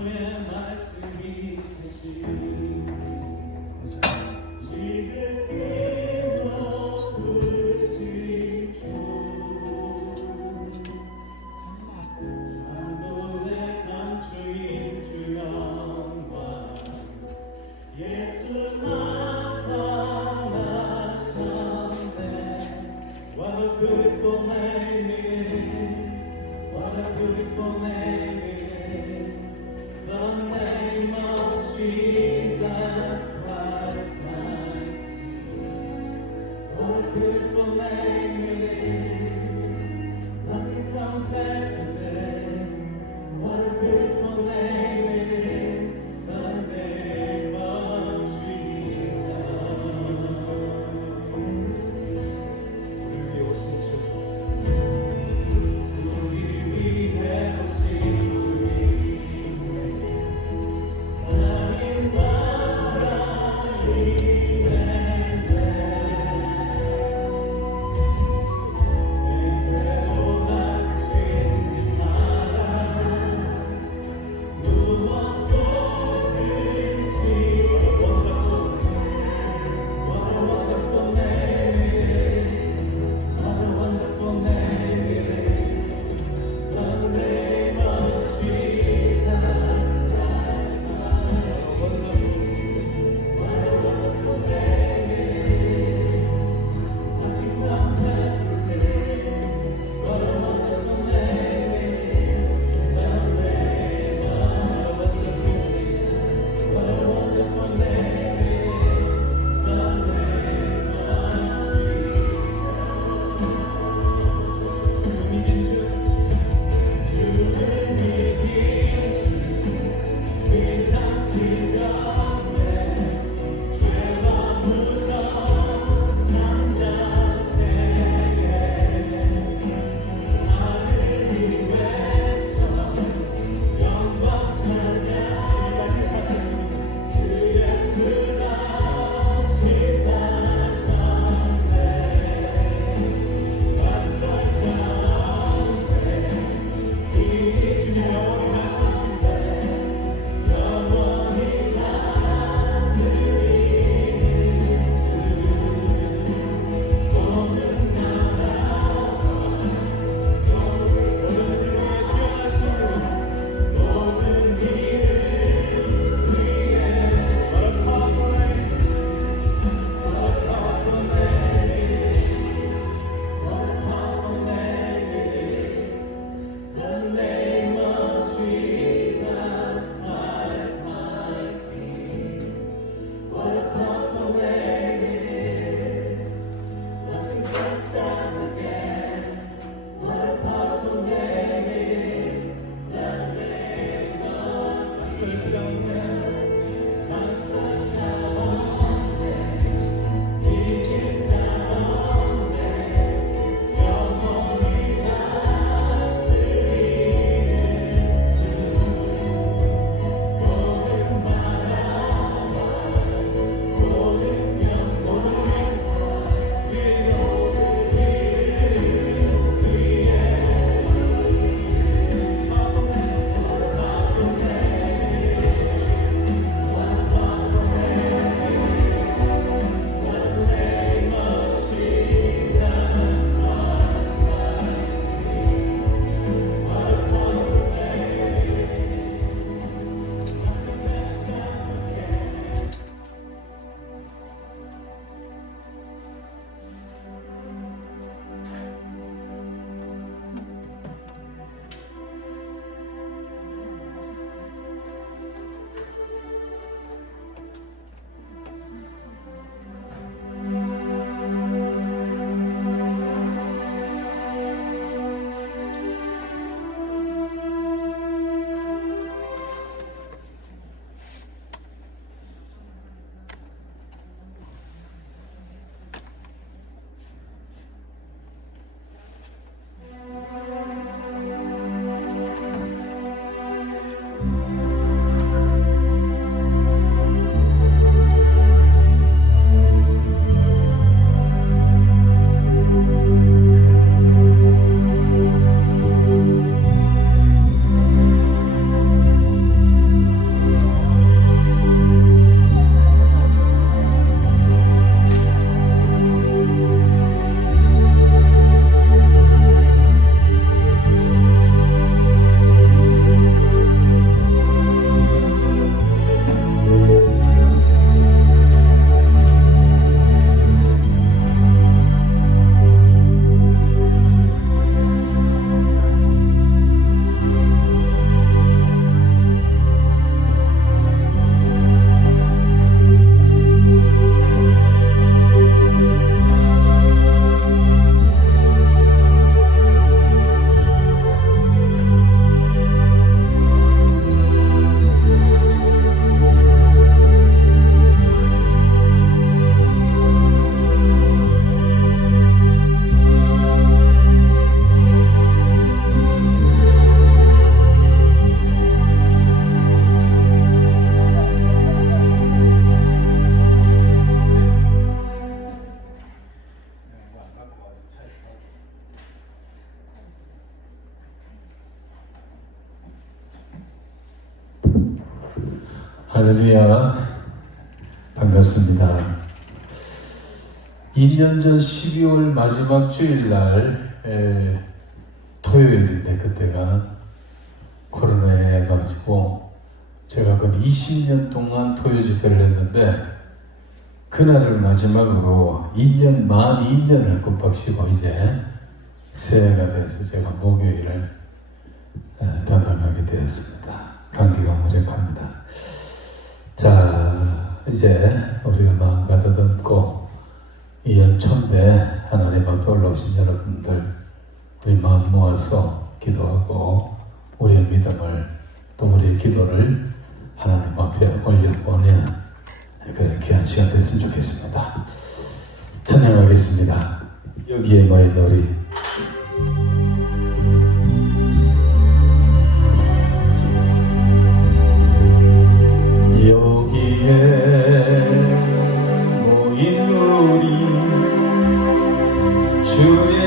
생명의 말씀이 되시 지극히 높으신 주 만물의 감추인 주 영광 예수 나타나셨네. What a beautiful name it is. What a beautiful name it is. The name of Jesus. 할렐루야, 반갑습니다. 2년 전 12월 마지막 주일날 토요일인데 그때가 코로나에 해가지고 제가 그 20년 동안 토요 집회를 했는데 그날을 마지막으로 2년 만 2년을 곱박시고 이제 새해가 돼서 제가 목요일을 담당하게 되었습니다. 감기가 무력합니다. 자, 이제 우리가 마음 가다듬고 이 연초인데 하나님 앞에 올라오신 여러분들 우리 마음 모아서 기도하고 우리의 믿음을 또 우리의 기도를 하나님 앞에 올려보내는 그런 귀한 시간 됐으면 좋겠습니다. 찬양하겠습니다. 여기에 모인 우리 여기에 모인 우리 주의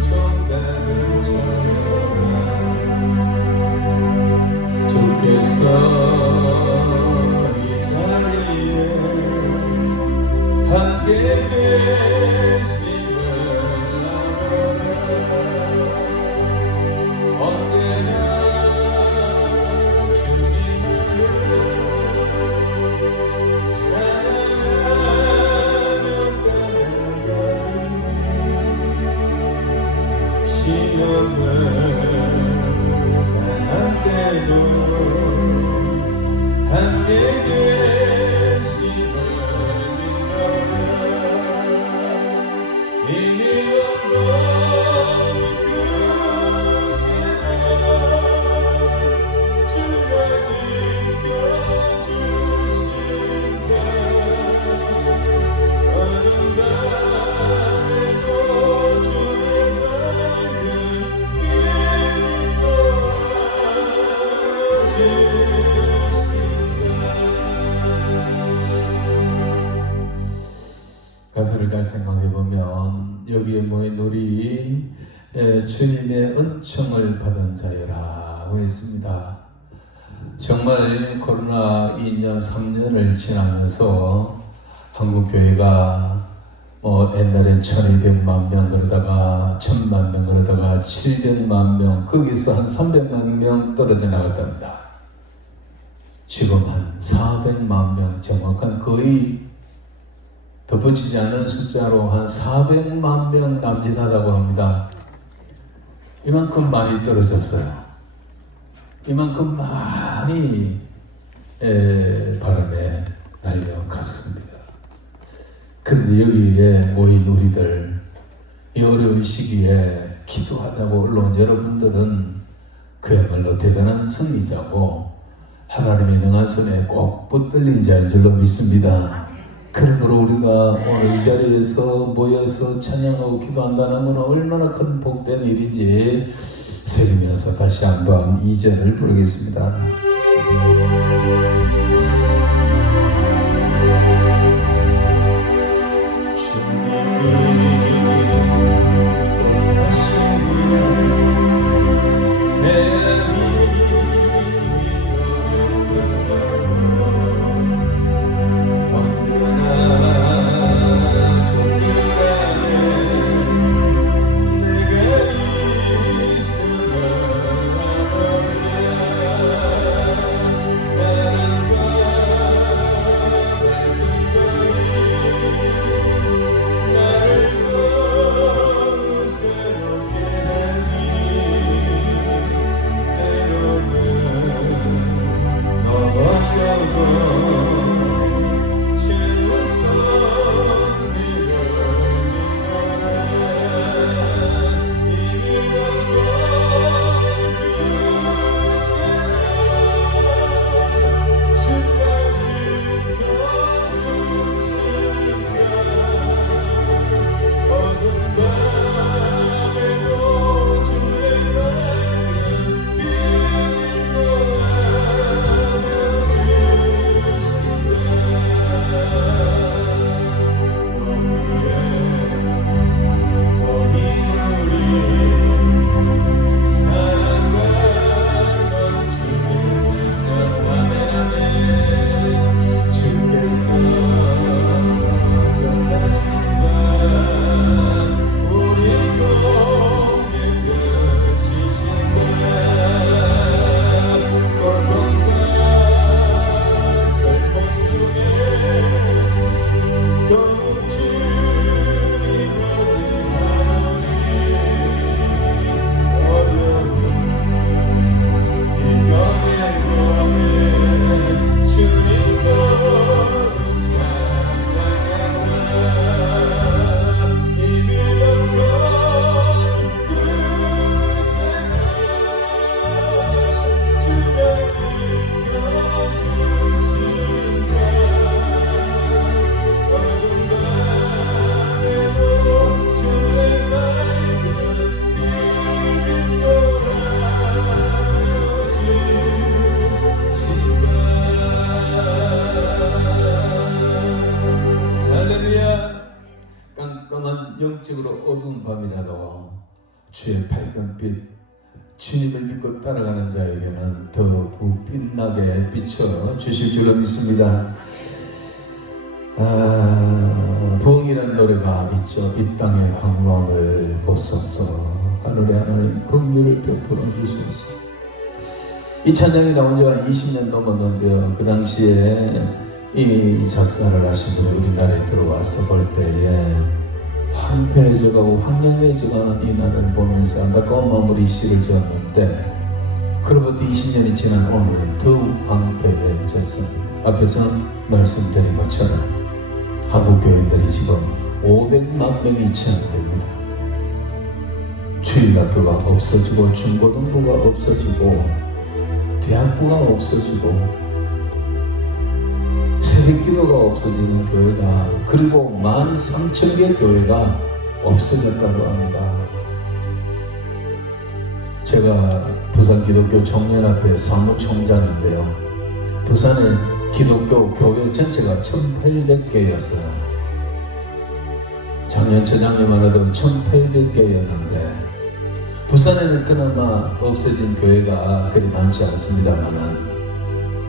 은총받은 자여라 주께서 이 자리에 함께 계심을 알아라 언제나 시험을 당한때도 함께 계심을 믿어라 이미 없던 그 세상 주가 지켜주신다 어느 밤에도 주의 가사를 잘 생각해보면 여기에 모인 우리 주님의 은총을 받은 자여라고 했습니다. 정말 코로나 2년 3년을 지나면서 한국교회가 옛날엔 1200만 명 그러다가 1000만 명 그러다가 700만 명 거기서 한 300만 명 떨어져 나갔답니다. 지금 한 400만 명 정확한 거의 덧붙이지 않는 숫자로 한 400만 명 남짓하다고 합니다. 이만큼 많이 떨어졌어요. 이만큼 많이 바람에 날려갔습니다. 그런데 여기에 모인 우리들 이 어려운 시기에 기도하자고 올라온 여러분들은 그야말로 대단한 승리자고 하나님의 능한 손에 꼭 붙들린 자인 줄로 믿습니다. 그러므로 우리가 오늘 이 자리에서 모여서 찬양하고 기도한다는 것은 얼마나 큰 복된 일인지 새기면서 다시 한번 2절을 부르겠습니다. 사랑과 영적으로 어두운 밤이라도 주의 밝은빛, 주님을 믿고 따라가는 자에게는 더욱 빛나게 비춰 주실 줄로 믿습니다. 부흥이라는 노래가 있죠. 이 땅의 황망을 보소서, 하늘의 하나님 긍휼을 베풀어 주소서. 이 찬양이 나온 지가 20년 넘었는데요. 그 당시에 이 작사를 하신 분이 우리나라에 들어와서 볼 때에 황폐해져가고 황량해져가는 이 나라를 보면서 안타까운 마음으로 이 시를 지었는데, 그로부터 20년이 지난 오늘은 더욱 황폐해졌습니다. 앞에서 말씀드린 것처럼 한국 교인들이 지금 500만 명이 채용됩니다. 주일학교가 없어지고 중고등부가 없어지고 대학부가 없어지고 새벽기도가 없어지는 교회가, 그리고 13,000개 교회가 없어졌다고 합니다. 제가 부산기독교 청년합회 사무총장인데요. 부산의 기독교 교회 전체가 1,800개였어요. 작년 저장님만 해도 1,800개였는데 부산에는 그나마 없어진 교회가 그리 많지 않습니다만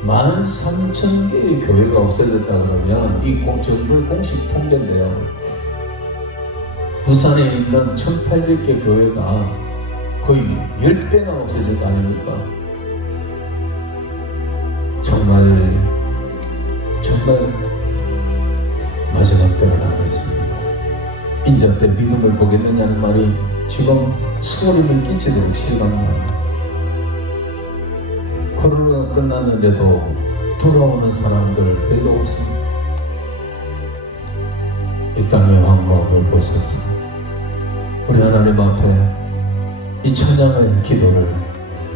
13,000개의 교회가 없어졌다 그러면 이 정부의 공식 통계인데요. 부산에 있는 1,800개 교회가 거의 10배나 없어질 거 아닙니까? 정말 마지막 때가 다가있습니다. 인자 때 믿음을 보겠느냐는 말이 지금 소름이 끼치도록 실감납니다. 코로나가 끝났는데도 돌아오는 사람들 별로 없습니다. 이 땅의 황망을 보소서. 우리 하나님 앞에 이 찬양의 기도를,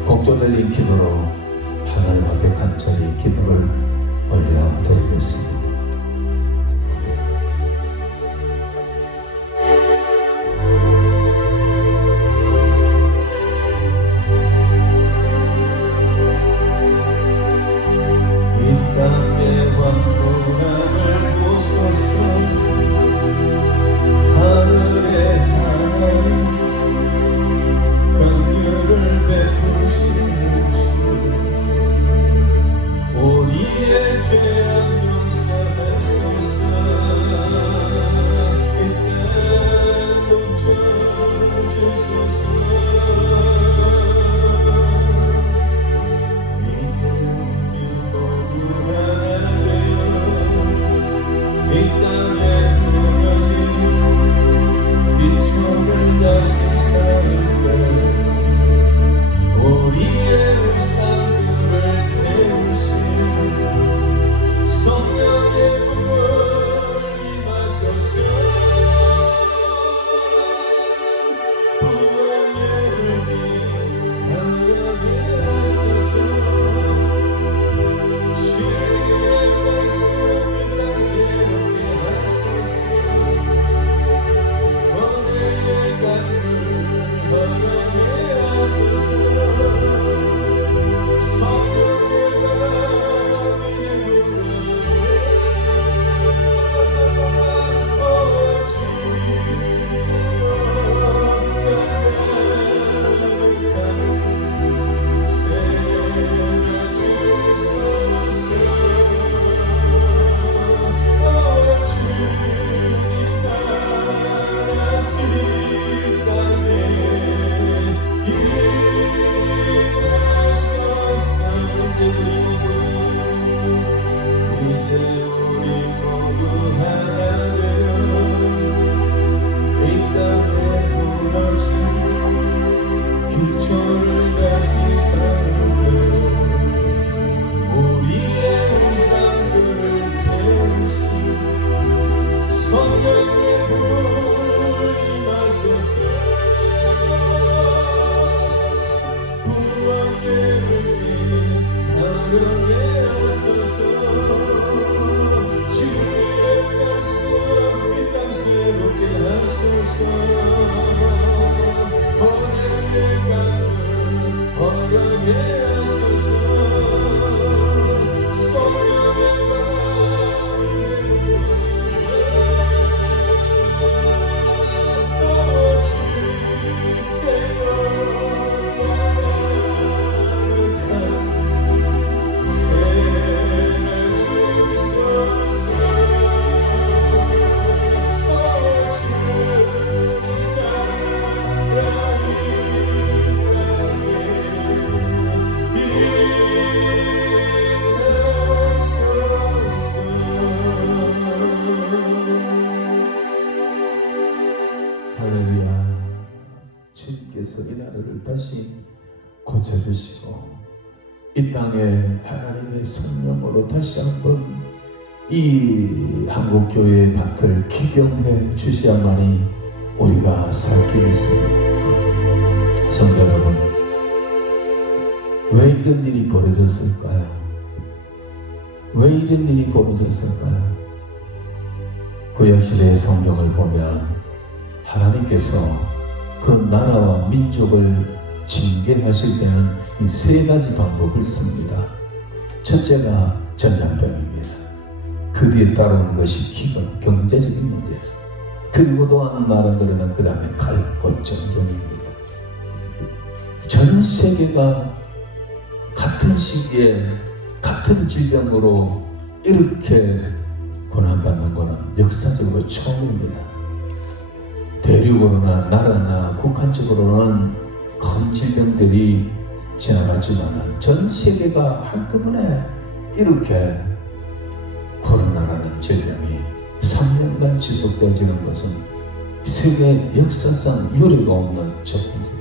곡조 들린 기도로 하나님 앞에 간절히 기도를 올려드리겠습니다. 땅의 황홀함을 보소서. 하늘의 하나님 긍휼을 베푸시는 주, 우리의 죄악 용서 할렐루야. 주님께서 이 나라를 다시 고쳐주시고 이 땅에 하나님의 성령으로 다시 한번 이 한국교회의 밭을 기경해 주셔야만이 우리가 살 길이 있습니다. 성도 여러분, 왜 이런 일이 벌어졌을까요? 왜 이런 일이 벌어졌을까요? 구약시대의 성경을 보면 하나님께서 그 나라와 민족을 징계하실 때는 이 세 가지 방법을 씁니다. 첫째가 전염병입니다. 그 뒤에 따라오는 것이 기근, 경제적인 문제. 그리고 또 하는 나라들은 그 다음에 곧 전쟁입니다. 전 세계가 같은 시기에 같은 질병으로 이렇게 고난받는 것은 역사적으로 처음입니다. 대륙으로나 나라나 국한적으로는 큰 질병들이 지나갔지만 전 세계가 한꺼번에 이렇게 코로나라는 질병이 3년간 지속되어지는 것은 세계 역사상 유례가 없는 첫 번째.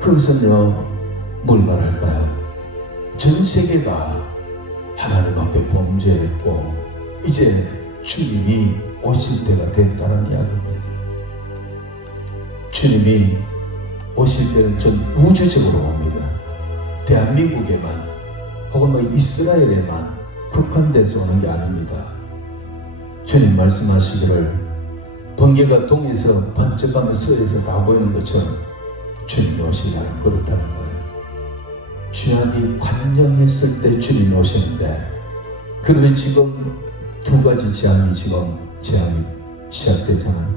그것은요, 뭘 말할까요? 전 세계가 하나님 앞에 범죄했고 이제 주님이 오실 때가 됐다는 이야기입니다. 주님이 오실 때는 전 우주적으로 옵니다. 대한민국에만 혹은 뭐 이스라엘에만 국한돼서 오는 게 아닙니다. 주님 말씀하시기를 번개가 동에서 번쩍하며 서에서 다 보이는 것처럼 주님이 오시려는 그렇다는 거예요. 죄악이 관영했을 때 주님이 오시는데, 그러면 지금 두 가지 재앙이 시작되잖아요.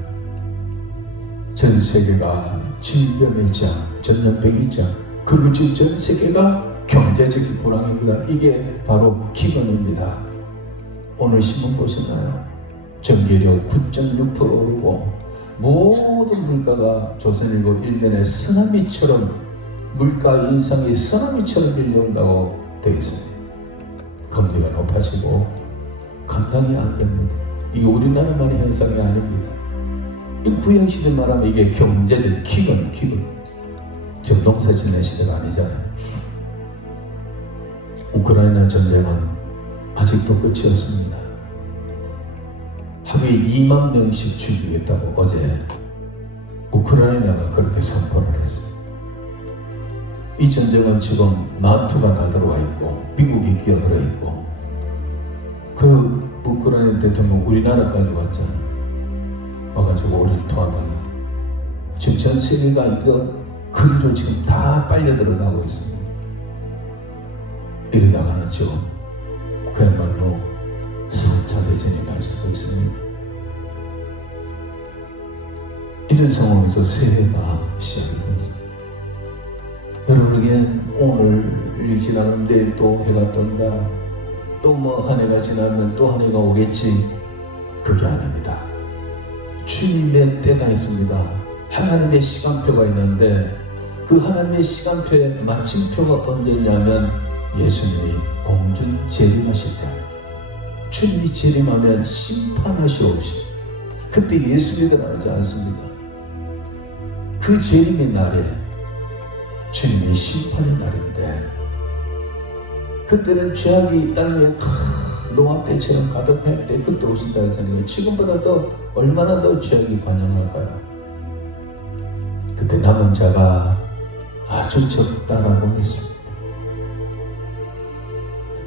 전 세계가 질병의 재앙, 전염병의 재앙, 그리고 지금 전 세계가 경제적인 불황입니다. 이게 바로 기근입니다. 오늘 신문 보셨나요? 전기료 9.6% 오르고 모든 물가가 조선일보 일면에 쓰나미처럼 물가 인상이 쓰나미처럼 밀려온다고 되어 있습니다. 금리가 높아지고 감당이 안 됩니다. 이게 우리나라만의 현상이 아닙니다. 이 구약시대 말하면 이게 경제적 기근. 지금 농사 짓는 시대가 아니잖아요. 우크라이나 전쟁은 아직도 끝이 없습니다. 하루에 2만 명씩 죽이겠다고 어제 우크라이나가 그렇게 선포를 했어요. 이 전쟁은 지금 나토가 다 들어와 있고 미국이 끼어들어 있고, 그 우크라이나 대통령 우리나라까지 왔잖아요. 와가지고 우리를 도와달라. 지금 전 세계가 이거 그리로 지금 다 빨려 들어가고 있습니다. 이러다가는 지금 그야말로 3차 대전이 날 수도 있습니다. 이런 상황에서 새해가 시작이 됐습니다. 여러분에게 오늘 지나면 내일 또 해가 뜬다, 또 뭐 한 해가 지나면 또 한 해가 오겠지, 그게 아닙니다. 주님의 때가 있습니다. 하나님의 시간표가 있는데 그 하나님의 시간표의 마침표가 언제냐면 예수님이 공중 재림하실 때, 주님이 재림하면 심판하시오 오시, 그때 예수 믿으라지 않습니다. 그 재림의 날에 주님의 심판의 날인데, 그때는 죄악이 땅 위에 노아때처럼 가득할 때 그때 오신다 했으니까 지금보다 더 얼마나 더 죄악이 관영할까요? 그때 남은 자가 아주 적다라고 했습니다.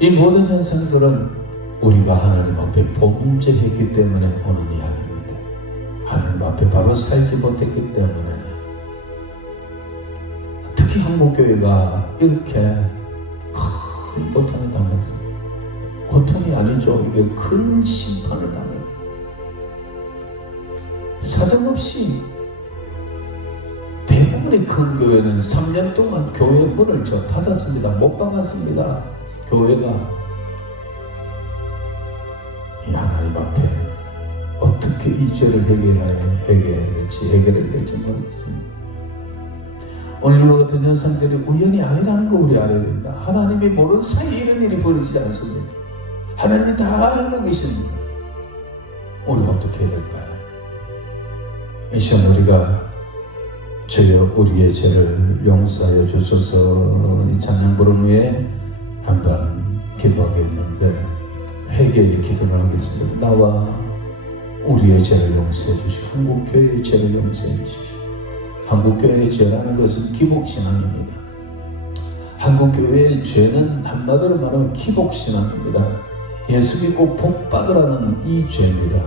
이 모든 현상들은 우리가 하나님 앞에 범죄했기 때문에 오는 이야기입니다. 하나님 앞에 바로 살지 못했기 때문에, 특히 한국교회가 이렇게 큰 고통을 당했습니다. 고통이 아니죠. 이게 큰 심판을 당해요. 사정없이 대부분의 큰 교회는 3년 동안 교회 문을 닫았습니다. 못 박았습니다. 교회가 이 하나님 앞에 어떻게 이 죄를 해결해야 될지 모르겠습니다. 오늘 이와 같은 현상들이 우연이 아니라는 거 우리 알아야 된다. 하나님이 모르는 사이에 이런 일이 벌어지지 않습니다. 하나님이 다 알고 계십니다. 우리가 어떻게 해야 될까요? 이 시간 우리가 주여 우리의 죄를 용서하여 주소서 이 찬양 부른 후에 한번 기도하겠는데 회개의 기도를 하겠습니다. 나와 우리의 죄를 용서해 주시고 한국교회의 죄를 용서해 주십시오. 한국교회의 죄라는 것은 기복신앙입니다. 한국교회의 죄는 한마디로 말하면 기복신앙입니다. 예수 믿고 복 받으라는 이 죄입니다.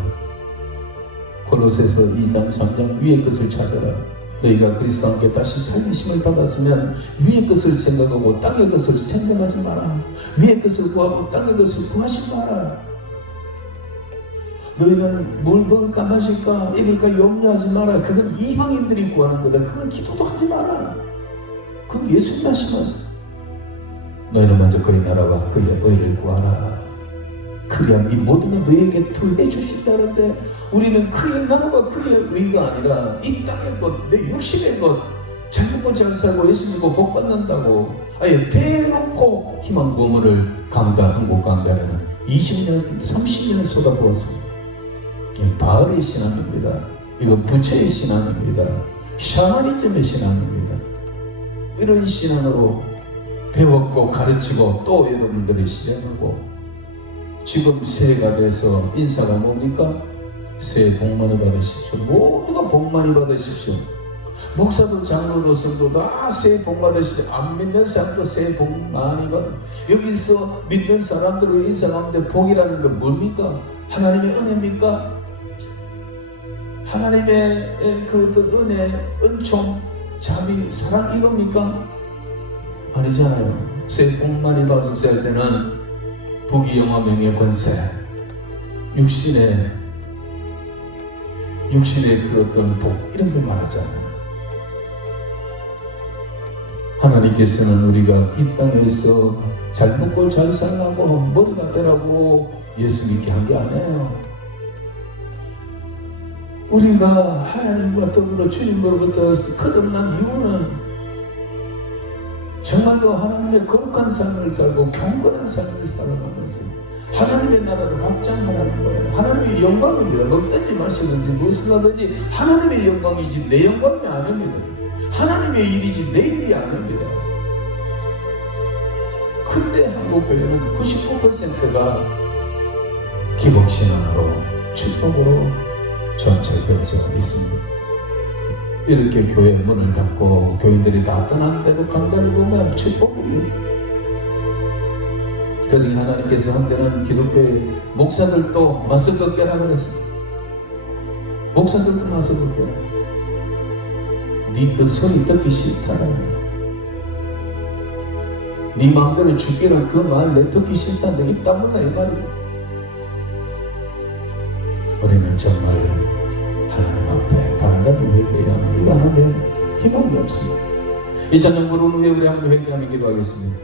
골로새서 2장 3장 위의 것을 찾아라. 너희가 그리스도와 함께 다시 살리심을 받았으면 위의 것을 생각하고 땅의 것을 생각하지 마라. 위의 것을 구하고 땅의 것을 구하지 마라. 너희는 뭘 먹을까 마실까 입을까 염려하지 마라. 그건 이방인들이 구하는 거다. 그건 기도도 하지 마라. 그건 예수님 말씀하세요. 너희는 먼저 그의 나라와 그의 의를 구하라. 그리하면 이 모든 것 너희에게 더해 주신다는데 우리는 그의 나라와 그의 의가 아니라 이 땅의 것, 내 육신의 것, 잘 먹고 잘 살고 예수 믿고 복 받는다고 아예 대놓고 희망 고문을 한국 강단에는 20년, 30년을 쏟아부었습니다. 이게 바알의 신앙입니다. 이건 부채의 신앙입니다. 샤머니즘의 신앙입니다. 이런 신앙으로 배웠고 가르치고 또 여러분들이 실행하고 지금 새해가 돼서 인사가 뭡니까? 새해 복 많이 받으십시오. 모두가 복 많이 받으십시오. 목사도 장로도 성도도 새해 복 받으십시오. 안 믿는 사람도 새해 복 많이 받으십시오. 여기서 믿는 사람들의 인사 가운데 복이라는 건 뭡니까? 하나님의 은혜입니까? 하나님의 그 어떤 은혜, 은총, 자비, 사랑 이겁니까? 아니잖아요. 새해 복 많이 받으셔야 할 때는 부귀 영화 명예 권세 육신의 그 어떤 복 이런 걸 말하잖아요. 하나님께서는 우리가 이 땅에서 잘 먹고 잘 살라고 머리가 되라고 예수 믿게 한 게 아니에요. 우리가 하나님과 더불어 주님으로부터 거듭난 이유는 정말로 하나님의 거룩한 삶을 살고 경건한 삶을 살아가면서 하나님의 나라를 확장하라는 거예요. 하나님의 영광입니다. 먹든지 마시든지 무엇을 하든지 하나님의 영광이지 내 영광이 아닙니다. 하나님의 일이지 내 일이 아닙니다. 근데 한국교회는 99%가 기복신앙으로 축복으로 전철되어져 있습니다. 이렇게 교회 문을 닫고 교인들이 다 떠난데도 강단을 보면 축복입니다. 그러니 하나님께서 한때는 기독교의 목사들도 마스크 껴라 그랬어요. 목사들도 마스크 껴라. 네 그 소리 듣기 싫다. 네 마음대로 죽기는 그 말 내 듣기 싫다. 내 입 다물라 이 말이고. 우리는 정말 하나님 앞에 단단히 회개해야 합니다. 이거 하나님 희망이 없습니다. 이 찬양 부른 후에 우리 한번 회개하며 기도하겠습니다.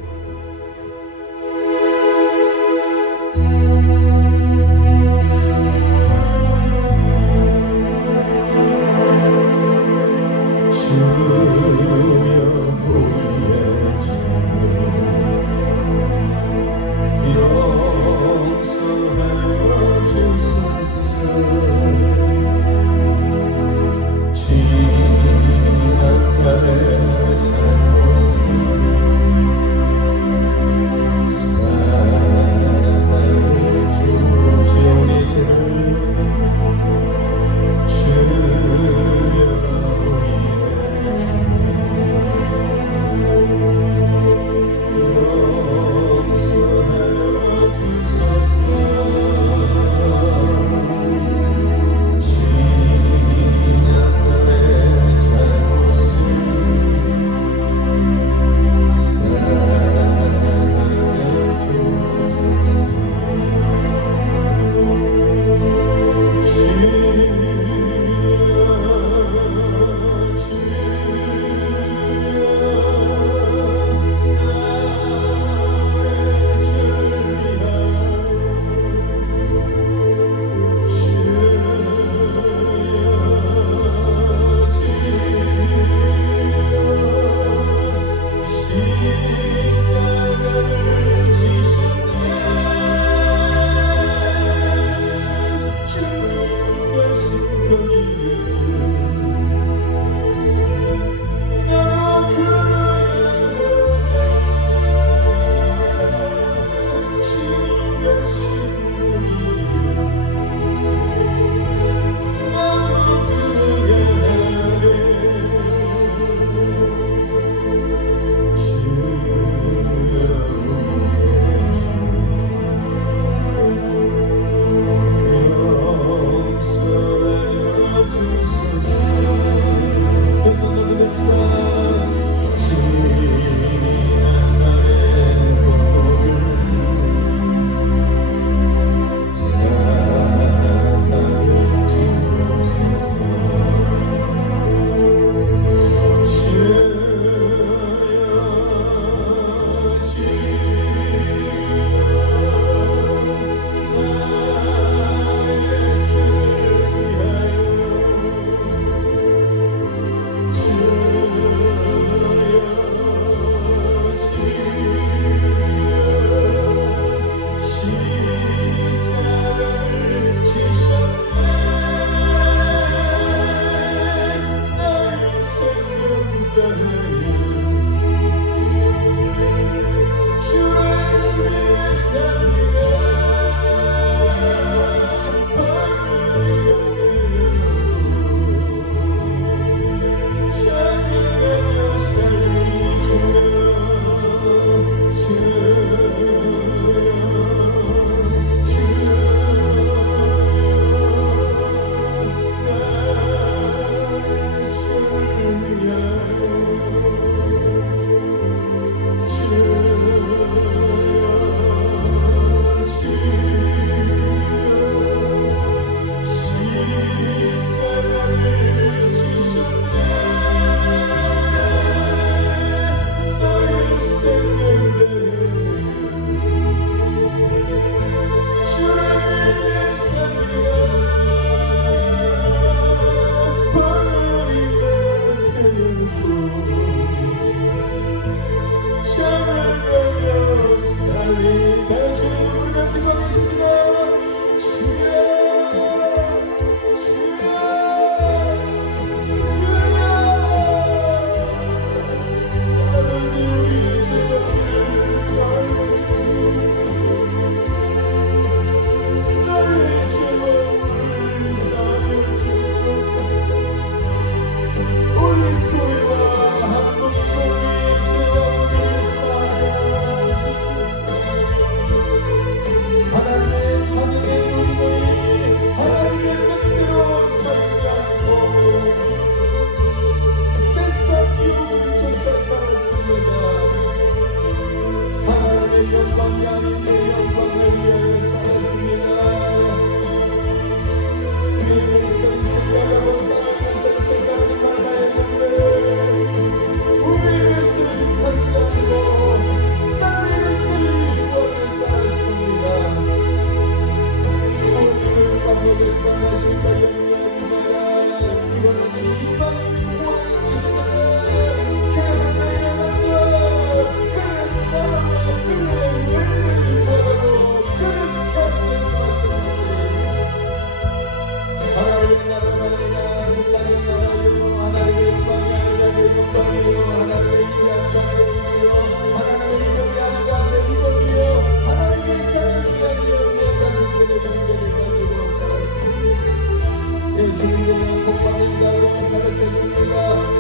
예수님은 복받는다고 가르쳤습니다.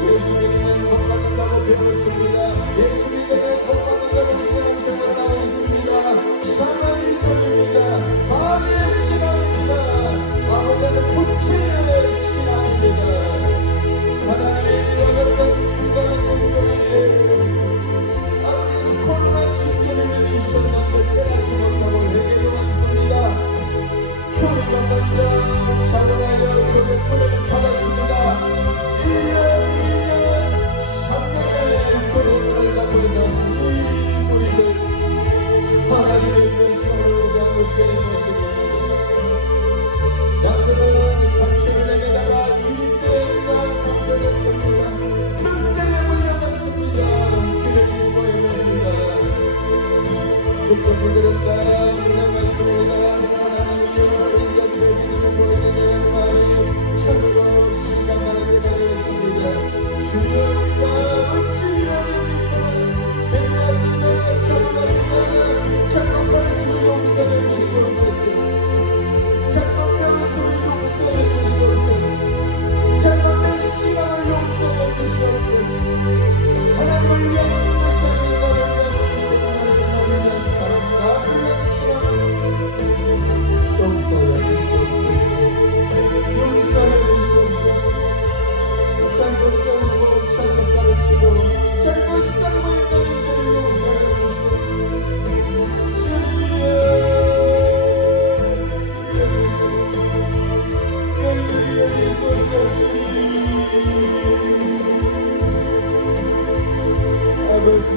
예수님은 복받는다고 배웠습니다. 예수님은 복받는다고 신앙생활을 하고 있습니다. 샤머니 종입니다. 바리의 신앙입니다. 아무데는 부처님의 신앙입니다. 하나님과 같은 인간의 공동이에요. 하나님은 코로나 징계를 내리셨는데 빼앗지 못하고 회개를 왔습니다. 교회가 먼저 자동하여 교회권을 받았습니다. 1년, 2년, 3년의 교회권을 갖고 있는 이 무리들 하나님의 은총을 양롭게 해주십니다. 양들은 상처를 내다가 2대가 상처됐습니다. 늑대에 물려졌습니다. 기름이 보이는 그들은 나아갔습니다. 하나님이여 우리가 드리는 모든 마음이 참으로 시간만하게 되었습니다. 주여 우리가 어찌해야 됩니까? 애매합니다. 참으랍니다. 잘못한 주 용서해 주시옵소서. 잘못된 수를 용서해 주시옵소서. 잘못된 시간을 용서해 주시옵소서. 하나님을 위한 것을 용서해 주시옵소서. 용서해 주시옵소서. 잘못 배우고 잘못 가르치고 잘못 살고 있는 저를 용서해 주시옵소서. 주님이여 여기소서. 주님 아버지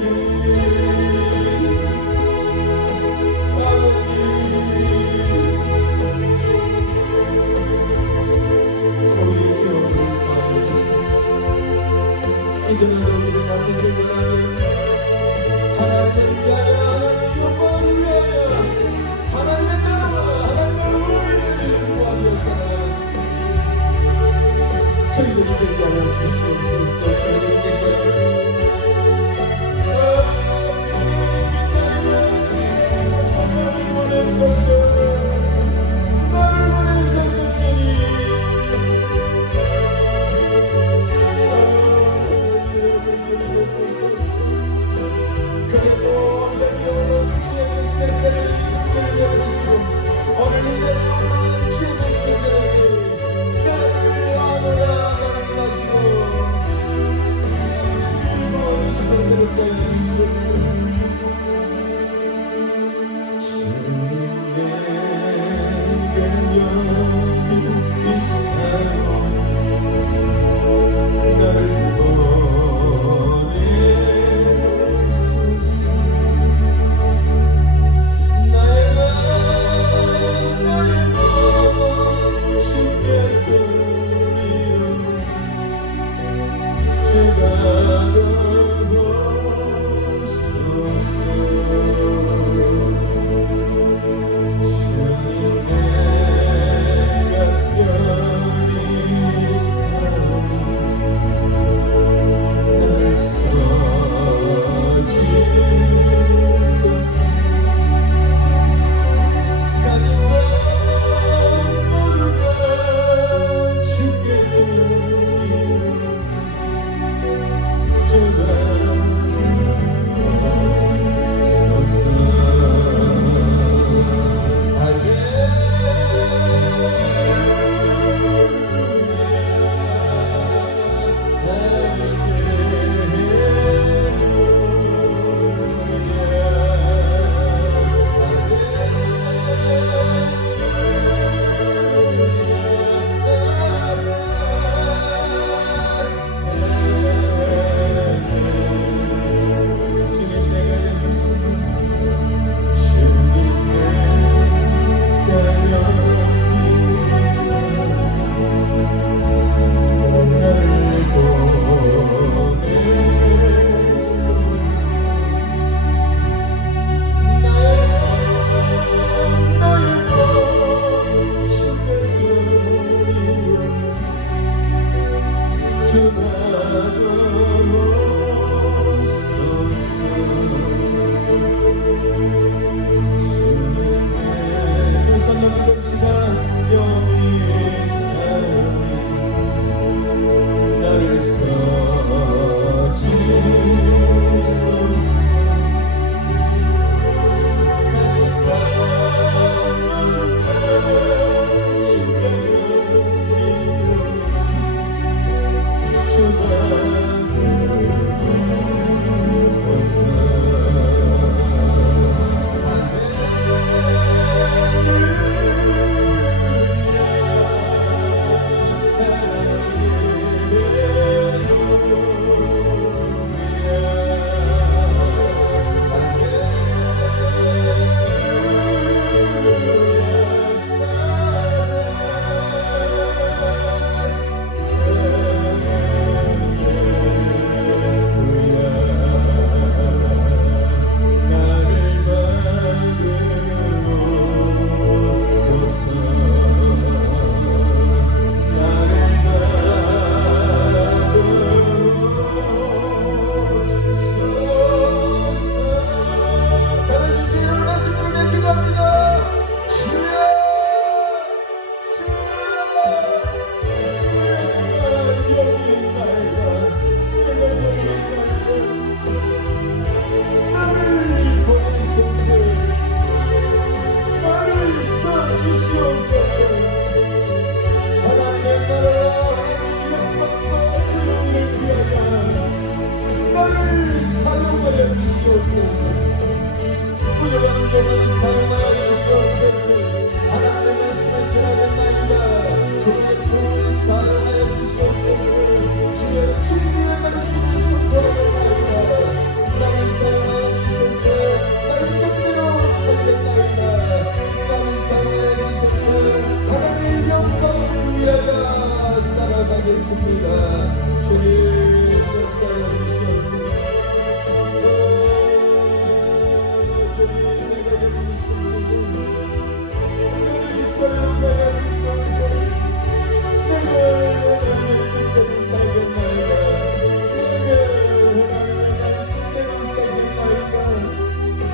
이제는 우리를 맡은 죄를 하나님을 위하여 하나님의 영광을 위하여 하나님의 나라와 하나님의 의를 구하며 살아가는 저희들이 되게 하여 주시옵소서. 저희들이 되게 하여 나를 보내소서. 나를 보내소서. 주님 그리고 내려오는 주의 백성들을 이끌게 하시고 오늘 내려오는 주의 백성들에게 나를 아노라 말씀하시고 도와주시옵소서. 도와주시옵소서. 주님 내게 여기 있어요. 나를 보내소서. 온종일 사용하여 주시옵소서. 하나님의 말씀을 전하겠나이다. 종일 사용하여 주시옵소서. 주의 진리의 말씀을 선포하겠나이다. 나를 사용하여 주소서. 말씀대로 살겠나이다. 나를 사용하여 주소서. 하나님의 영광을 위하여 살아가겠습니다. 주님 역사하여 주시옵소서. 내가 여기 있습니다. 너를 사용하여 주소서. 내가 뜻대로 살겠나이다. 내가 말씀대로 살겠나이다.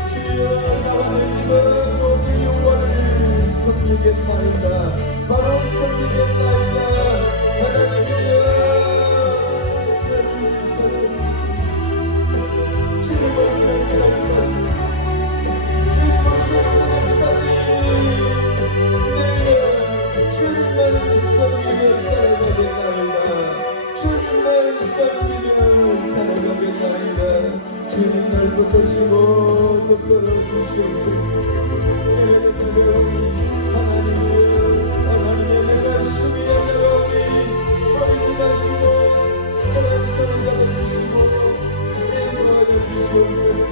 주여 나와 내 집은 모두 여호와를 섬기겠나이다. 바로 섬기겠나이다. 하나님이여 나를 살려주시오. 주님 말씀을 기다리까지 주님 말씀을 기다리까지 내가 주님을 섬기며 살아가겠나이다. 주님을 섬기며 살아가겠나이다. 주님 날 붙드시고 붙들어 주시옵소서. 하나님의 내가 심히 안녕하오니 머리 기다시고 나를 손을 잡아주시고 인도하여 주시옵소서.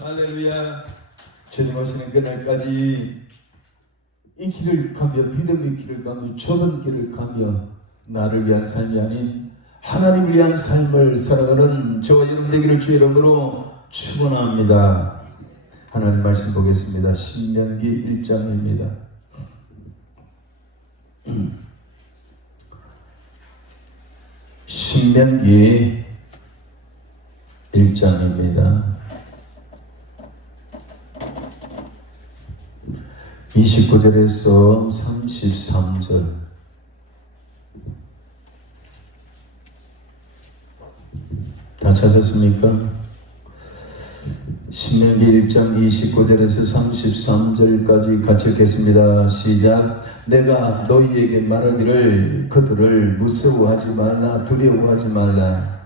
할렐루야. 주님 오시는 그날까지 이 길을 가며 믿음의 길을 가며 좁은 길을 가며 나를 위한 삶이 아닌 하나님을 위한 삶을 살아가는 저와 여러분 되기를 주의 이름으로 축원합니다. 하나님 말씀 보겠습니다. 신명기 1장입니다. 신명기 1장입니다. 29절에서 33절. 다 찾았습니까? 신명기 1장 29절에서 33절까지 같이 읽겠습니다. 시작. 내가 너희에게 말하기를 그들을 무서워하지 말라, 두려워하지 말라.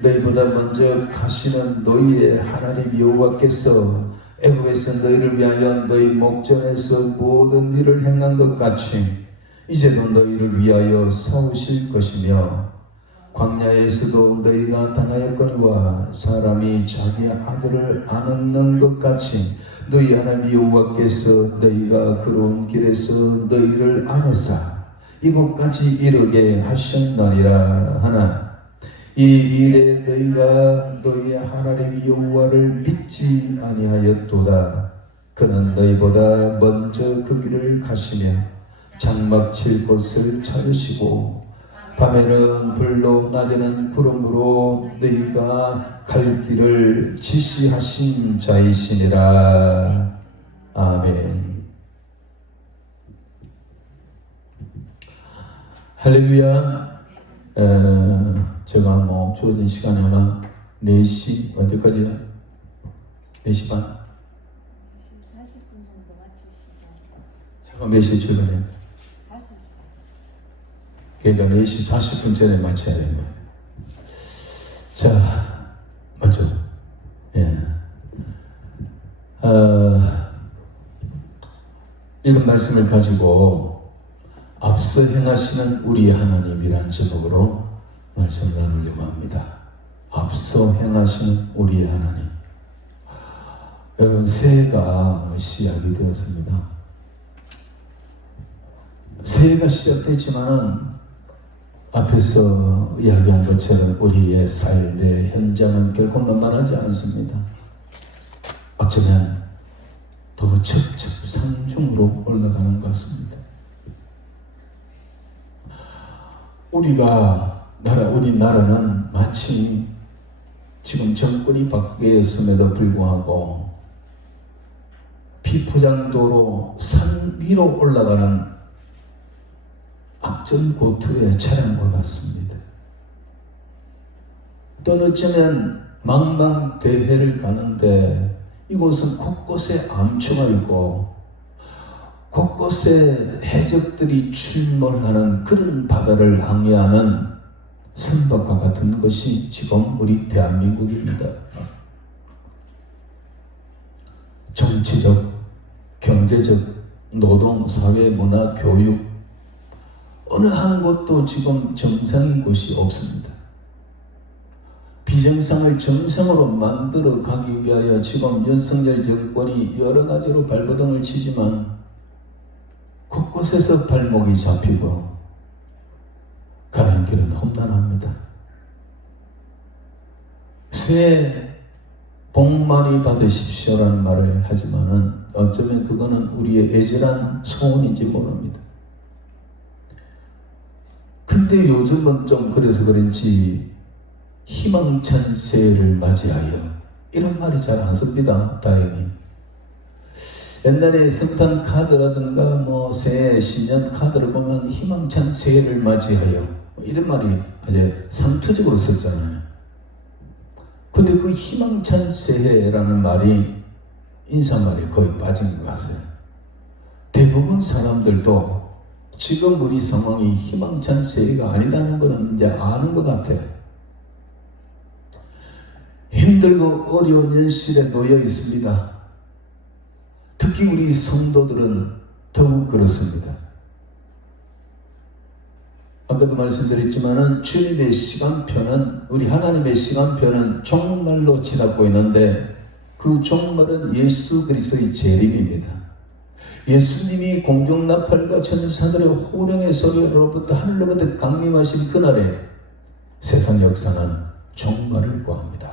너희보다 먼저 가시는 너희의 하나님 여호와께서 애굽에서 너희를 위하여 너희 목전에서 모든 일을 행한 것 같이 이제도 너희를 위하여 싸우실 것이며, 광야에서도 너희가 당하였거니와 사람이 자기 아들을 안 얻는 것 같이 너희 하나님 여호와께서 너희가 걸어온 길에서 너희를 안으사 이곳까지 이르게 하셨나니라 하나, 이 일에 너희가 너희의 하나님 여호와를 믿지 아니하였도다. 그는 너희보다 먼저 그 길을 가시며 장막 칠 곳을 찾으시고 밤에는 불로 낮에는 구름으로 너희가 갈 길을 지시하신 자이시니라. 아멘. 할렐루야. 제가 주어진 시간이 아마 4시 어디까지요? 4시 반? 40분 정도 마치시죠. 제가 몇 시에 출근해요? 5시. 그러니까 4시 40분 전에 마쳐야 됩니다. 자, 맞죠? 예. 읽은 말씀을 가지고 앞서 행하시는 우리 하나님이란 제목으로 말씀을 나누려고 합니다. 앞서 행하시는 우리의 하나님. 여러분, 새해가 시작이 되었습니다. 새해가 시작됐지만은 앞에서 이야기한 것처럼 우리의 삶의 현장은 결코 만만하지 않습니다. 어쩌면 더 첩첩산중으로 올라가는 것 같습니다. 우리나라는 마치 지금 정권이 바뀌었음에도 불구하고 비포장도로 산 위로 올라가는 악전고투의 차량과 같습니다. 또 어쩌면 망망대해를 가는데 이곳은 곳곳에 암초가 있고 곳곳에 해적들이 출몰하는 그런 바다를 항해하는 선박과 같은 것이 지금 우리 대한민국입니다. 정치적, 경제적, 노동, 사회, 문화, 교육 어느 한 곳도 지금 정상인 곳이 없습니다. 비정상을 정상으로 만들어 가기 위하여 지금 윤석열 정권이 여러 가지로 발버둥을 치지만 곳곳에서 발목이 잡히고 가는 길은 험난합니다. 새해 복 많이 받으십시오라는 말을 하지만은 어쩌면 그거는 우리의 애절한 소원인지 모릅니다. 근데 요즘은 좀 그래서 그런지 희망찬 새해를 맞이하여 이런 말이 잘 안 씁니다. 다행히. 옛날에 성탄 카드라든가 새해 신년 카드를 보면 희망찬 새해를 맞이하여 이런 말이 아주 상투적으로 썼잖아요. 근데 그 희망찬 새해라는 말이 인사말이 거의 빠진 것 같아요. 대부분 사람들도 지금 우리 상황이 희망찬 새해가 아니라는 것은 이제 아는 것 같아요. 힘들고 어려운 현실에 놓여 있습니다. 특히 우리 성도들은 더욱 그렇습니다. 아까도 말씀드렸지만은 주님의 시간표는, 우리 하나님의 시간표는 종말로 치닫고 있는데 그 종말은 예수 그리스도의 재림입니다. 예수님이 공중나팔과 천사들의 호령의 소리로부터 하늘로부터 강림하신 그날에 세상 역사는 종말을 구합니다.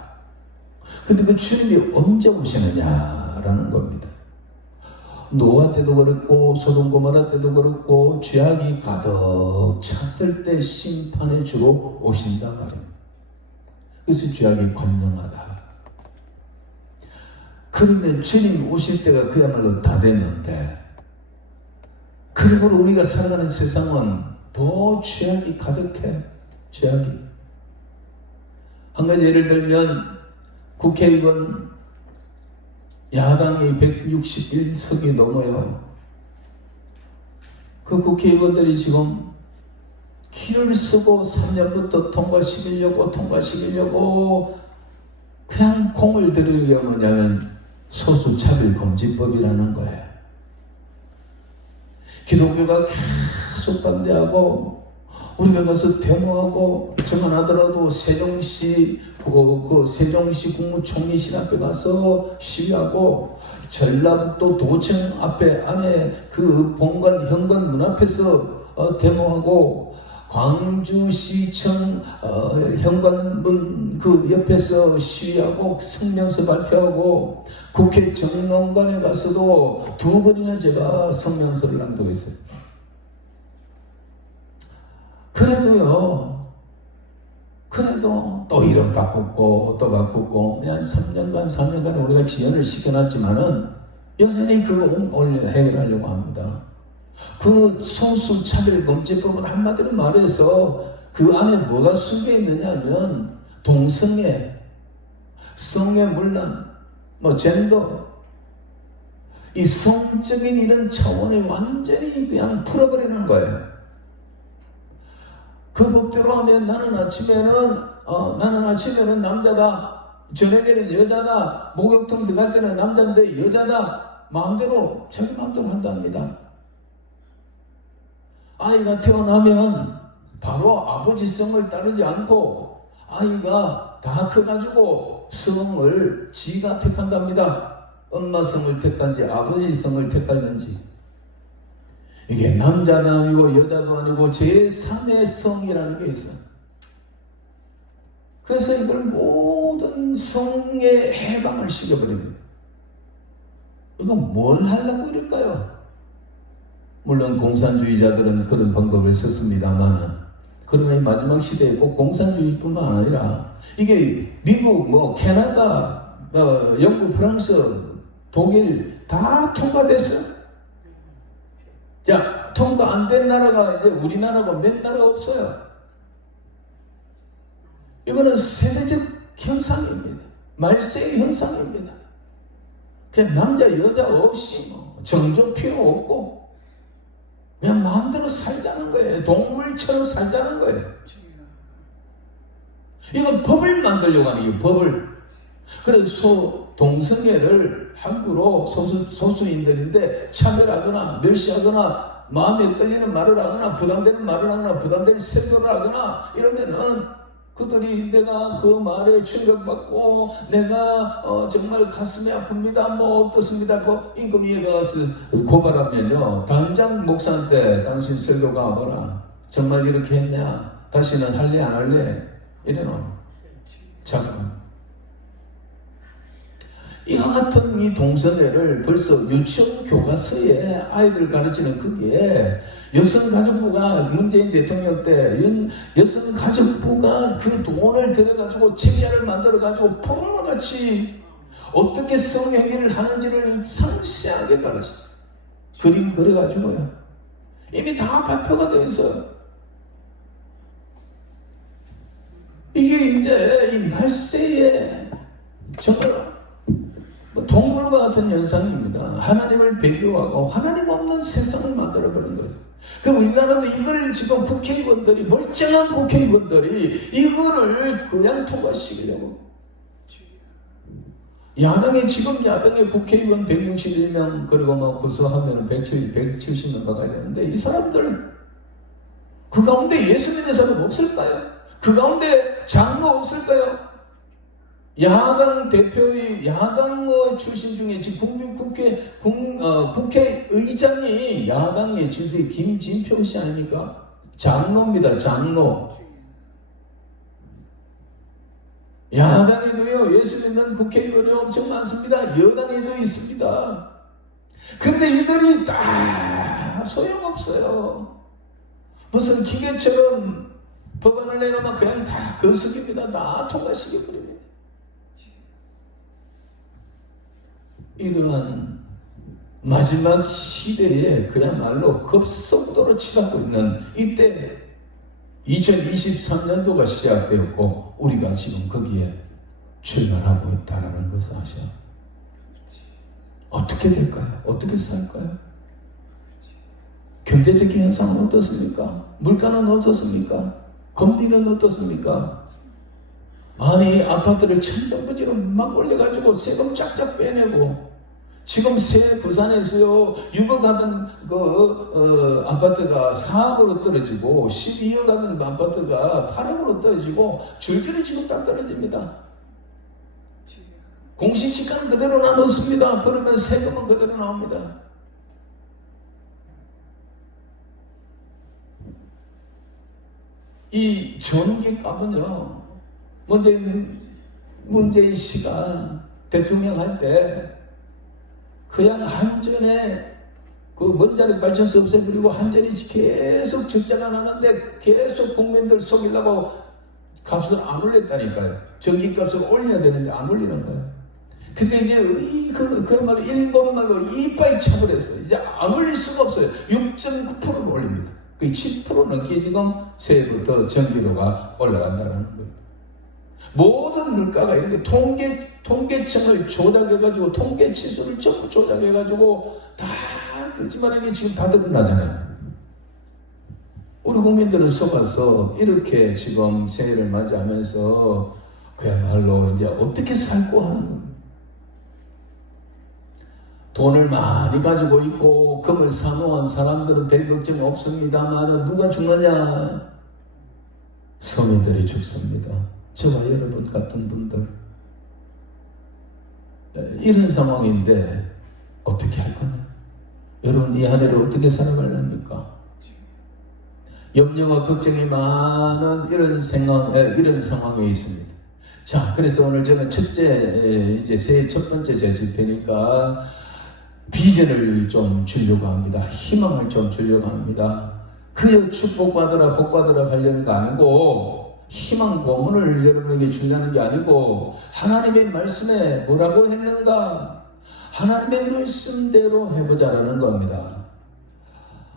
근데 그 주님이 언제 오시느냐라는 겁니다. 노아 때도 그렇고 소돔 고모라 때도 그렇고 죄악이 가득 찼을 때 심판의 주로 오신다 말이에요. 그래서 죄악이 관영하다. 그러면 주님 오실 때가 그야말로 다 됐는데, 그러므로 우리가 살아가는 세상은 더 죄악이 가득해. 죄악이. 한 가지 예를 들면 국회의원 야당이 161석이 넘어요. 그 국회의원들이 지금 기를 쓰고 3년부터 통과시키려고 그냥 공을 들이게 뭐냐면 소수차별금지법이라는 거예요. 기독교가 계속 반대하고 우리가 가서 데모하고 정언하더라도 세종시 국무총리실 앞에 가서 시위하고 전라북도 도청 앞에 안에 그 본관 현관 문 앞에서 데모하고 광주시청 현관문 그 옆에서 시위하고 성명서 발표하고 국회 정론관에 가서도 2번이나 제가 성명서를 낭독했어요. 그래도 또 이름 바꾸고 또 바꾸고 그냥 3년간 우리가 지연을 시켜놨지만은 여전히 그거 오늘 해결하려고 합니다. 그 소수차별금지법은 한마디로 말해서 그 안에 뭐가 숨겨 있느냐면 동성애, 성애문란, 젠더, 이 성적인 이런 차원이 완전히 그냥 풀어버리는 거예요. 그 법대로 하면 나는 아침에는 남자다, 저녁에는 여자다, 목욕탕 들어갈 때는 남자인데 여자다, 마음대로 자기 마음대로 한답니다. 아이가 태어나면 바로 아버지 성을 따르지 않고 아이가 다 커가지고 성을 지가 택한답니다. 엄마 성을 택한지 아버지 성을 택할는지. 이게 남자도 아니고 여자도 아니고 제3의 성이라는 게 있어요. 그래서 이걸 모든 성에 해방을 시켜버립니다. 이건 뭘 하려고 이럴까요? 물론 공산주의자들은 그런 방법을 썼습니다만, 그러나 이 마지막 시대에 꼭 공산주의뿐만 아니라 이게 미국, 캐나다, 영국, 프랑스, 독일 다 통과됐어요. 자, 통과 안 된 나라가 이제 우리나라가 몇 나라 없어요. 이거는 세대적 현상입니다. 말세의 현상입니다. 그냥 남자 여자 없이 정조 필요 없고 그냥 마음대로 살자는 거예요. 동물처럼 살자는 거예요. 이건 법을 만들려고 하는 거예요. 법을. 그래서 동성애를 함부로 소수인들인데 차별하거나 멸시하거나 마음에 끌리는 말을 하거나 부담되는 말을 하거나 부담되는 설교를 하거나 이러면은 그들이 내가 그 말에 충격받고 내가 정말 가슴이 아픕니다. 어떻습니다. 그 임금위에 가서 고발하면요, 당장 목사한테 당신 설교가 와봐라. 정말 이렇게 했냐? 다시는 할래 안 할래? 이래놓은. 잠깐. 이와 같은 이 동성애를 벌써 유치원 교과서에 아이들 가르치는 거기에 여성가족부가 문재인 대통령 때 여성가족부가 그 돈을 들여가지고 책자를 만들어가지고 포럼같이 어떻게 성행위를 하는지를 상세하게 가르쳐. 그림 그려가지고요. 이미 다 발표가 되어 있어요. 이게 이제 이 말세에 정말 동물과 같은 현상입니다. 하나님을 배교하고 하나님 없는 세상을 만들어버린 거예요. 그럼 우리나라도 이걸 지금 국회의원들이, 멀쩡한 국회의원들이 이거를 그냥 통과시키려고. 지금 야당의 국회의원 161명, 그리고 구성하면 170명 가까이 되는데, 이 사람들, 그 가운데 예수 믿는 사람 없을까요? 그 가운데 장로 없을까요? 야당 대표의 야당 출신 중에 지금 국회의장이 야당의 주대 김진표 씨 아닙니까? 장로입니다. 장로. 야당에도요, 예수 믿는 국회의원이 엄청 많습니다. 여당에도 있습니다. 그런데 이들이 다 소용없어요. 무슨 기계처럼 법안을 내놓으면 그냥 다 거스깁니다. 다 통과시켜버립니다. 이러한 마지막 시대에 그야말로 급속도로 치닫고 있는 이때 2023년도가 시작되었고 우리가 지금 거기에 출발하고 있다는 것을 아셔. 어떻게 될까요? 어떻게 살까요? 경제적인 현상은 어떻습니까? 물가는 어떻습니까? 금리는 어떻습니까? 아니 아파트를 천정부지로 막 올려가지고 세금 쫙쫙 빼내고 지금 새 부산에서요 6억 하던 아파트가 4억으로 떨어지고 12억 하던 아파트가 8억으로 떨어지고 줄줄이 지금 딱 떨어집니다. 공시지가는 그대로 나눴습니다. 그러면 세금은 그대로 나옵니다. 이 전기값은요 문재인 씨가 대통령 할 때 그냥 한전에 그 원자력 발전소 없애버리고 한전이 계속 적자가 나는데 계속 국민들 속이려고 값을 안 올렸다니까요. 전기값을 올려야 되는데 안 올리는 거예요. 근데 이제 그야말로 일본말로 이빨 차버렸어요. 이제 안 올릴 수가 없어요. 6.9%를 올립니다. 그 7% 넘게 지금 새해부터 전기료가 올라간다는 거예요. 모든 물가가 이렇게 통계청을 조작해가지고 통계치수를 전부 조작해가지고 다 거짓말한 게 지금 다 드러나잖아요. 우리 국민들은 속아서 이렇게 지금 새해를 맞이하면서 그야말로 이제 어떻게 살고 하는 겁니다. 돈을 많이 가지고 있고 금을 사놓은 사람들은 별 걱정이 없습니다만 누가 죽느냐? 서민들이 죽습니다. 저와 여러분 같은 분들 이런 상황인데 어떻게 할 거냐? 여러분 이 한 해를 어떻게 살아가려합니까? 염려와 걱정이 많은 이런 상황에 있습니다. 자, 그래서 오늘 저는 첫째 이제 새해 첫 번째 제 집회니까 비전을 좀 주려고 합니다. 희망을 좀 주려고 합니다. 그저 축복받으라 복받으라 하려는 거 아니고 희망 고문을 여러분에게 주려는 게 아니고 하나님의 말씀에 뭐라고 했는가? 하나님의 말씀대로 해보자라는 겁니다.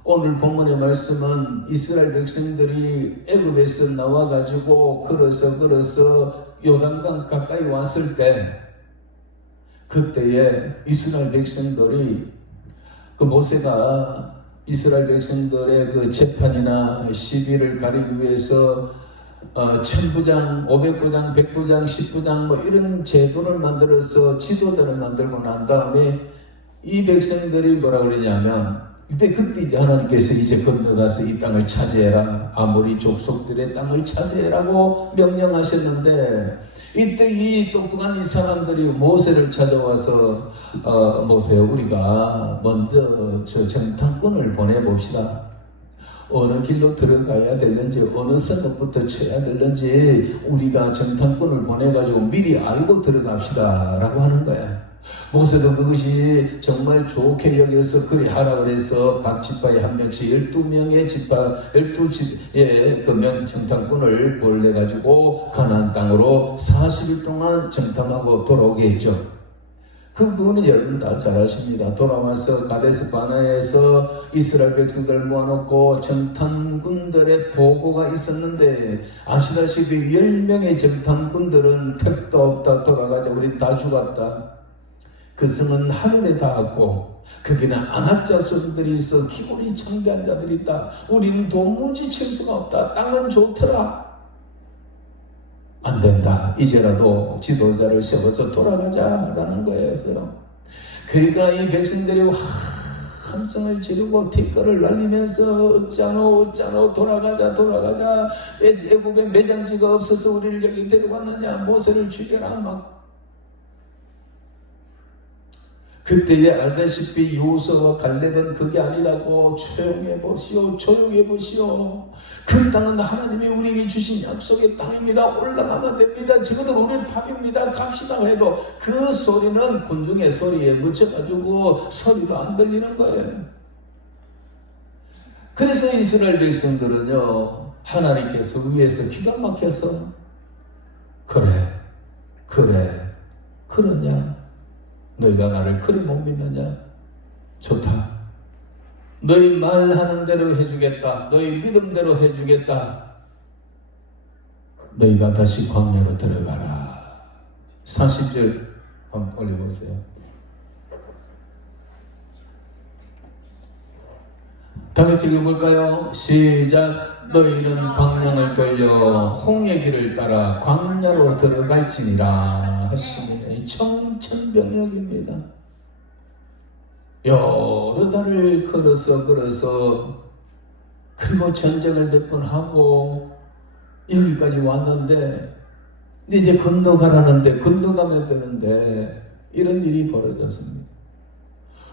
오늘 본문의 말씀은 이스라엘 백성들이 애굽에서 나와가지고 걸어서 요단강 가까이 왔을 때 그때에 이스라엘 백성들이 그 모세가 이스라엘 백성들의 그 재판이나 시비를 가리기 위해서 1000부장, 500부장, 100부장, 10부장 뭐 이런 제도를 만들어서 지도자를 만들고 난 다음에 이 백성들이 뭐라 그러냐면 그때 이제 하나님께서 이제 건너가서 이 땅을 차지해라. 아모리 족속들의 땅을 차지해라고 명령하셨는데 이때 이 똑똑한 이 사람들이 모세를 찾아와서 모세 우리가 먼저 저 정탐꾼을 보내봅시다. 어느 길로 들어가야 되는지 어느 선부터 쳐야 되는지 우리가 정탐꾼을 보내가지고 미리 알고 들어갑시다 라고 하는 거야. 모세도 그것이 정말 좋게 여겨서 그리 하라 그래서 각 지파에 한 명씩 12명의 지파 12지의 그 정탐꾼을 보내가지고 가나안 땅으로 40일 동안 정탐하고 돌아오게 했죠. 그 부분은 여러분 다 잘 아십니다. 돌아와서 가데스 바네아에서 이스라엘 백성들 모아놓고 정탐꾼들의 보고가 있었는데 아시다시피 10명의 정탐꾼들은 택도 없다 돌아가자 우리 다 죽었다. 그 성은 하늘에 닿았고 거기는 안압자손들이 있어 기골이 창대한 자들이 있다. 우리는 도무지 칠 수가 없다. 땅은 좋더라. 안 된다. 이제라도 지도자를 세워서 돌아가자라는 거였어요. 그러니까 이 백성들이 함성을 지르고 티끌을 날리면서 어쩌노 돌아가자 애굽에 매장지가 없어서 우리를 여기 데려왔느냐 모세를 죽여라 막 그때에 알다시피 요소와 갈렙은 그게 아니라고 조용히 보시오. 조용히 보시오. 그 땅은 하나님이 우리에게 주신 약속의 땅입니다. 올라가면 됩니다. 지금은 우리 밥입니다. 갑시다 해도 그 소리는 군중의 소리에 묻혀가지고 소리도 안 들리는 거예요. 그래서 이스라엘 백성들은요, 하나님께서 위에서 기가 막혀서 그래 그러냐? 너희가 나를 그리 못 믿느냐? 좋다. 너희 말하는 대로 해주겠다. 너희 믿음대로 해주겠다. 너희가 다시 광야로 들어가라. 40절 한번 올려보세요. 다 같이 읽어볼까요? 시작. 너희는 방향을 돌려 홍해 길을 따라 광야로 들어갈지니라 하시니 청천벽력입니다. 여러 달을 걸어서 그리고 전쟁을 몇 번 하고 여기까지 왔는데 이제 건너가라는데 건너가면 되는데 이런 일이 벌어졌습니다.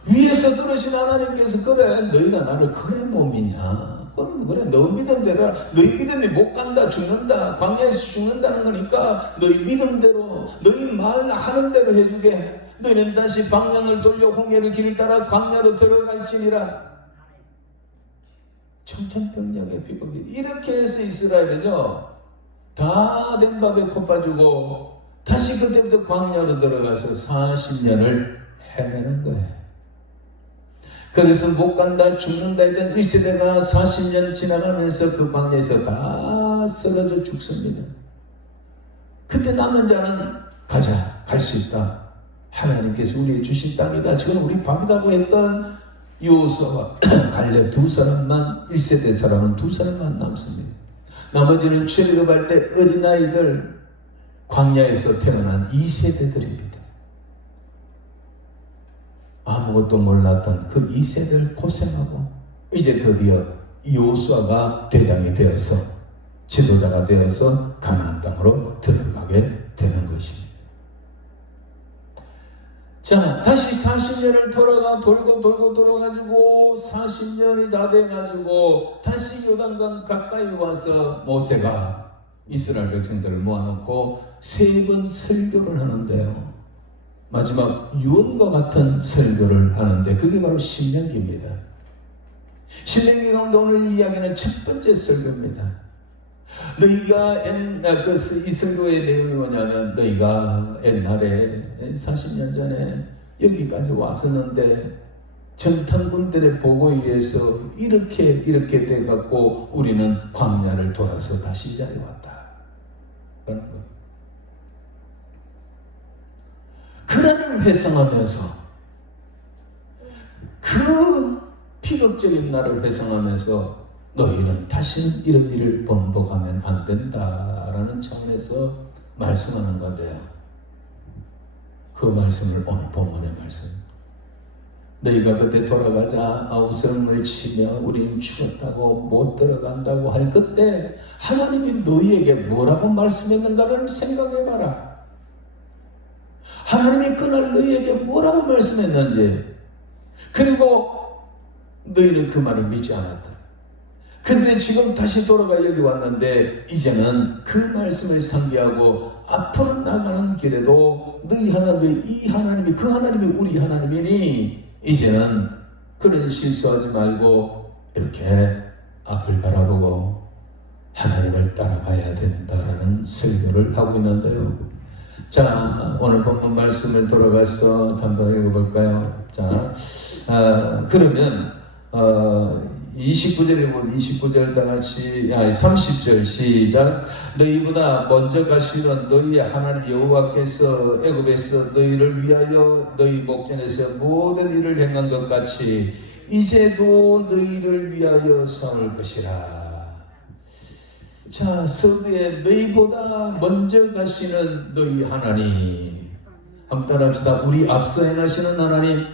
위에서 들으신 하나님께서 그래 너희가 나를 그래 못 믿냐? 그래 너 믿음대로 너희 믿음이 못 간다 죽는다 광야에서 죽는다는 거니까 너희 믿음대로 너희 말하는 대로 해주게. 너희는 다시 방향을 돌려 홍해를 길을 따라 광야로 들어갈지니라. 청천벽력의 비극이 이렇게 해서 이스라엘은요 다 된 밥에 코 빠지고 다시 그때부터 광야로 들어가서 40년을 헤매는 거예요. 그래서 못 간다 죽는다 했던 1세대가 40년 지나가면서 그 광야에서 다 쓰러져 죽습니다. 그때 남은 자는 가자 갈 수 있다. 하나님께서 우리에게 주신 땅이다. 지금 우리 밥이라고 했던 요호수아와 갈렙 두 사람만 1세대 사람은 두 사람만 남습니다. 나머지는 출애굽할 때 어린아이들 광야에서 태어난 2세대들입니다. 아무것도 몰랐던 그 2세대를 고생하고 이제 드디어 여호수아가 대장이 되어서 지도자가 되어서 가나안 땅으로 들어가게 되는 것입니다. 자, 다시 40년을 돌고 돌아가지고 40년이 다 돼가지고 다시 요단강 가까이 와서 모세가 이스라엘 백성들을 모아놓고 3번 설교를 하는데요. 마지막 유언과 같은 설교를 하는데 그게 바로 신명기입니다. 신명기 가운데 오늘 이야기는 첫 번째 설교입니다. 너희가 이 설교의 내용이 뭐냐면 너희가 옛날에 40년 전에 여기까지 왔었는데 전탄군들의 보고에 의해서 이렇게 돼갖고 우리는 광야를 돌아서 다시 이 자리에 왔다. 그런 거. 그날을 회상하면서 그 비극적인 날을 회상하면서 너희는 다시는 이런 일을 번복하면 안 된다라는 차원에서 말씀하는 건데요. 그 말씀을 오늘 본문의 말씀. 너희가 그때 돌아가자 아우성을 치며 우리는 죽었다고 못 들어간다고 할 그때 하나님이 너희에게 뭐라고 말씀했는가를 생각해봐라. 하나님이 그날 너희에게 뭐라고 말씀했는지, 그리고 너희는 그 말을 믿지 않았다. 근데 지금 다시 돌아가 여기 왔는데 이제는 그 말씀을 상기하고 앞으로 나가는 길에도 너희 하나님이 이 하나님이 그 하나님이 우리 하나님이니 이제는 그런 실수하지 말고 이렇게 앞을 바라보고 하나님을 따라가야 된다라는 설교를 하고 있는데요. 자, 오늘 본문 말씀을 돌아가서 한번 읽어볼까요? 자, 그러면 29절에 보면 29절 다 같이 30절 시작. 너희보다 먼저 가시던 너희의 하나님 여호와께서 애굽에서 너희를 위하여 너희 목전에서 모든 일을 행한 것 같이 이제도 너희를 위하여 싸울 것이라. 자, 서두에 너희보다 먼저 가시는 너희 하나님. 한번 따라합시다. 우리 앞서 행하시는 하나님.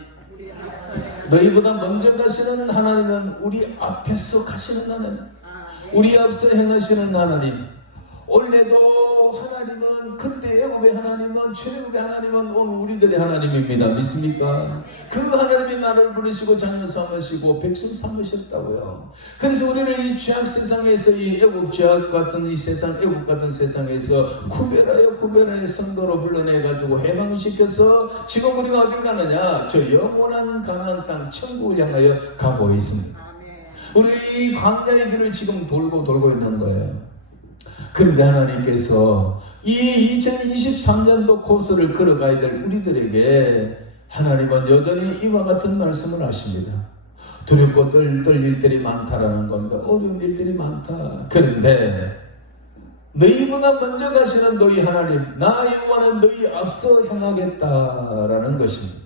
너희보다 먼저 가시는 하나님은 우리 앞에서 가시는 하나님. 우리 앞서 행하시는 하나님. 원래도 또 하나님은 그때 애굽의 하나님은 출애굽의 하나님은 오늘 우리들의 하나님입니다. 믿습니까? 그 하나님이 나를 부르시고 자녀 삼으시고 백성 삼으셨다고요. 그래서 우리를 이 죄악 세상에서 이 애굽 죄악 같은 이 세상 애굽 같은 세상에서 구별하여 성도로 불러내가지고 해방시켜서 지금 우리가 어딜 가느냐? 저 영원한 가나안 땅 천국을 향하여 가고 있습니다. 우리 이 광야의 길을 지금 돌고 있는 거예요. 그런데 하나님께서 이 2023년도 코스를 걸어가야 될 우리들에게 하나님은 여전히 이와 같은 말씀을 하십니다. 두렵고 떨릴 일들이 많다라는 겁니다. 어려운 일들이 많다. 그런데 너희보다 먼저 가시는 너희 하나님, 나 여호와는 너희 앞서 향하겠다라는 것입니다.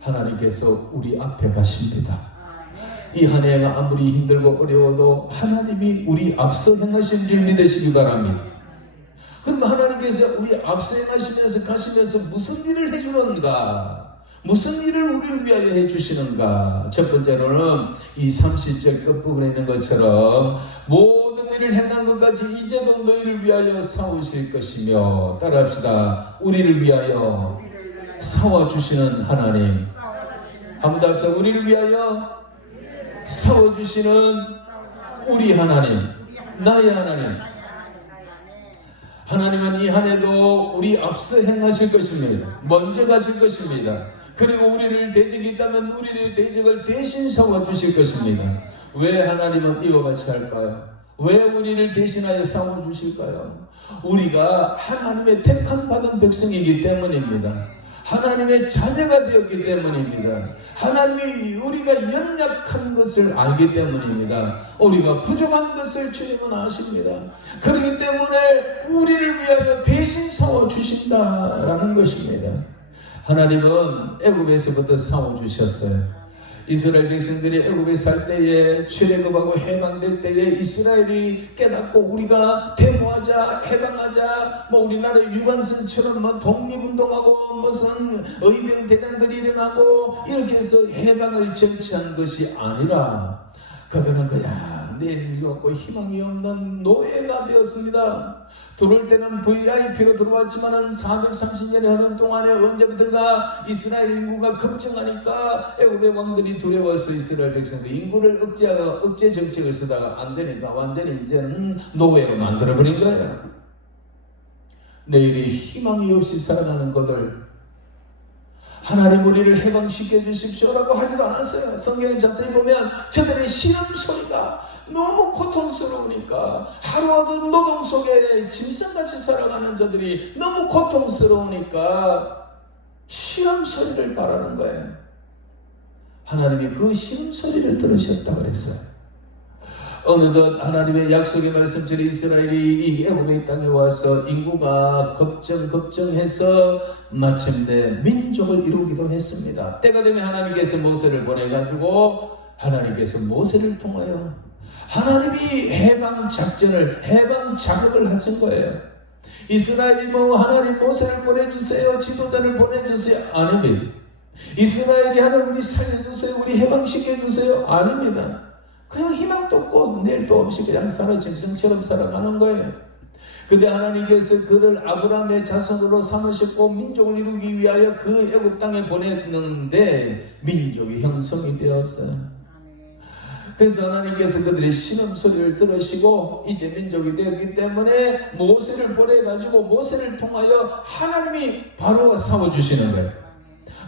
하나님께서 우리 앞에 가십니다. 이 한 해가 아무리 힘들고 어려워도 하나님이 우리 앞서 행하신 줄 믿으시기 바랍니다. 그럼 하나님께서 우리 앞서 행하시면서 가시면서 무슨 일을 해주는가? 무슨 일을 우리를 위하여 해주시는가? 첫 번째로는 이 30절 끝부분에 있는 것처럼 모든 일을 행한 것까지 이제도 너희를 위하여 싸우실 것이며, 따라합시다. 우리를 위하여 싸워주시는 하나님. 한번 더 합시다. 우리를 위하여 싸워주시는 우리 하나님, 나의 하나님. 하나님은 이 한 해도 우리 앞서 행하실 것입니다. 먼저 가실 것입니다. 그리고 우리를 대적이 있다면 우리의 대적을 대신 싸워주실 것입니다. 왜 하나님은 이와 같이 할까요? 왜 우리를 대신하여 싸워주실까요? 우리가 하나님의 택함 받은 백성이기 때문입니다. 하나님의 자녀가 되었기 때문입니다. 하나님이 우리가 연약한 것을 알기 때문입니다. 우리가 부족한 것을 주님은 아십니다. 그렇기 때문에 우리를 위하여 대신 싸워주신다라는 것입니다. 하나님은 애굽에서부터 싸워주셨어요. 이스라엘 백성들이 애굽에 살 때에 출애굽하고 해방될 때에 이스라엘이 깨닫고 우리가 데모하자, 해방하자, 우리나라 유관순처럼 독립운동하고 무슨 의병 대장들이 일어나고 이렇게 해서 해방을 쟁취한 것이 아니라 그들은 그냥 내일이 없고 희망이 없는 노예가 되었습니다. 들어올 때는 VIP로 들어왔지만은 430년이 흐른 동안에 언제부턴가 이스라엘 인구가 급증하니까 애굽의 왕들이 두려워서 이스라엘 백성들 인구를 억제 정책을 쓰다가 안 되니까 완전히 이제는 노예로 만들어버린 거예요. 내일이 희망이 없이 살아가는 것들, 하나님 우리를 해방시켜 주십시오라고 하지도 않았어요. 성경에 자세히 보면 저들의 신음 소리가 너무 고통스러우니까, 하루하루 노동 속에 짐승같이 살아가는 저들이 너무 고통스러우니까 신음 소리를 바라는 거예요. 하나님이 그 신음 소리를 들으셨다고 그랬어요. 어느덧 하나님의 약속의 말씀처럼 이스라엘이 이 애굽의 땅에 와서 인구가 급증해서 마침내 민족을 이루기도 했습니다. 때가 되면 하나님께서 모세를 보내가지고 하나님께서 모세를 통하여 하나님이 해방 작업을 하신 거예요. 이스라엘이 하나님 모세를 보내주세요, 지도자를 보내주세요, 아닙니다. 이스라엘이 하나님 우리 살려주세요, 우리 해방시켜주세요, 아닙니다. 그냥 희망도 없고 내일도 없이 그냥 짐승처럼 살아가는 거예요. 근데 하나님께서 그를 아브라함의 자손으로 삼으셨고 민족을 이루기 위하여 그 애굽 땅에 보냈는데 민족이 형성이 되었어요. 그래서 하나님께서 그들의 신음 소리를 들으시고 이제 민족이 되었기 때문에 모세를 보내가지고 모세를 통하여 하나님이 바로와 싸워주시는 거예요.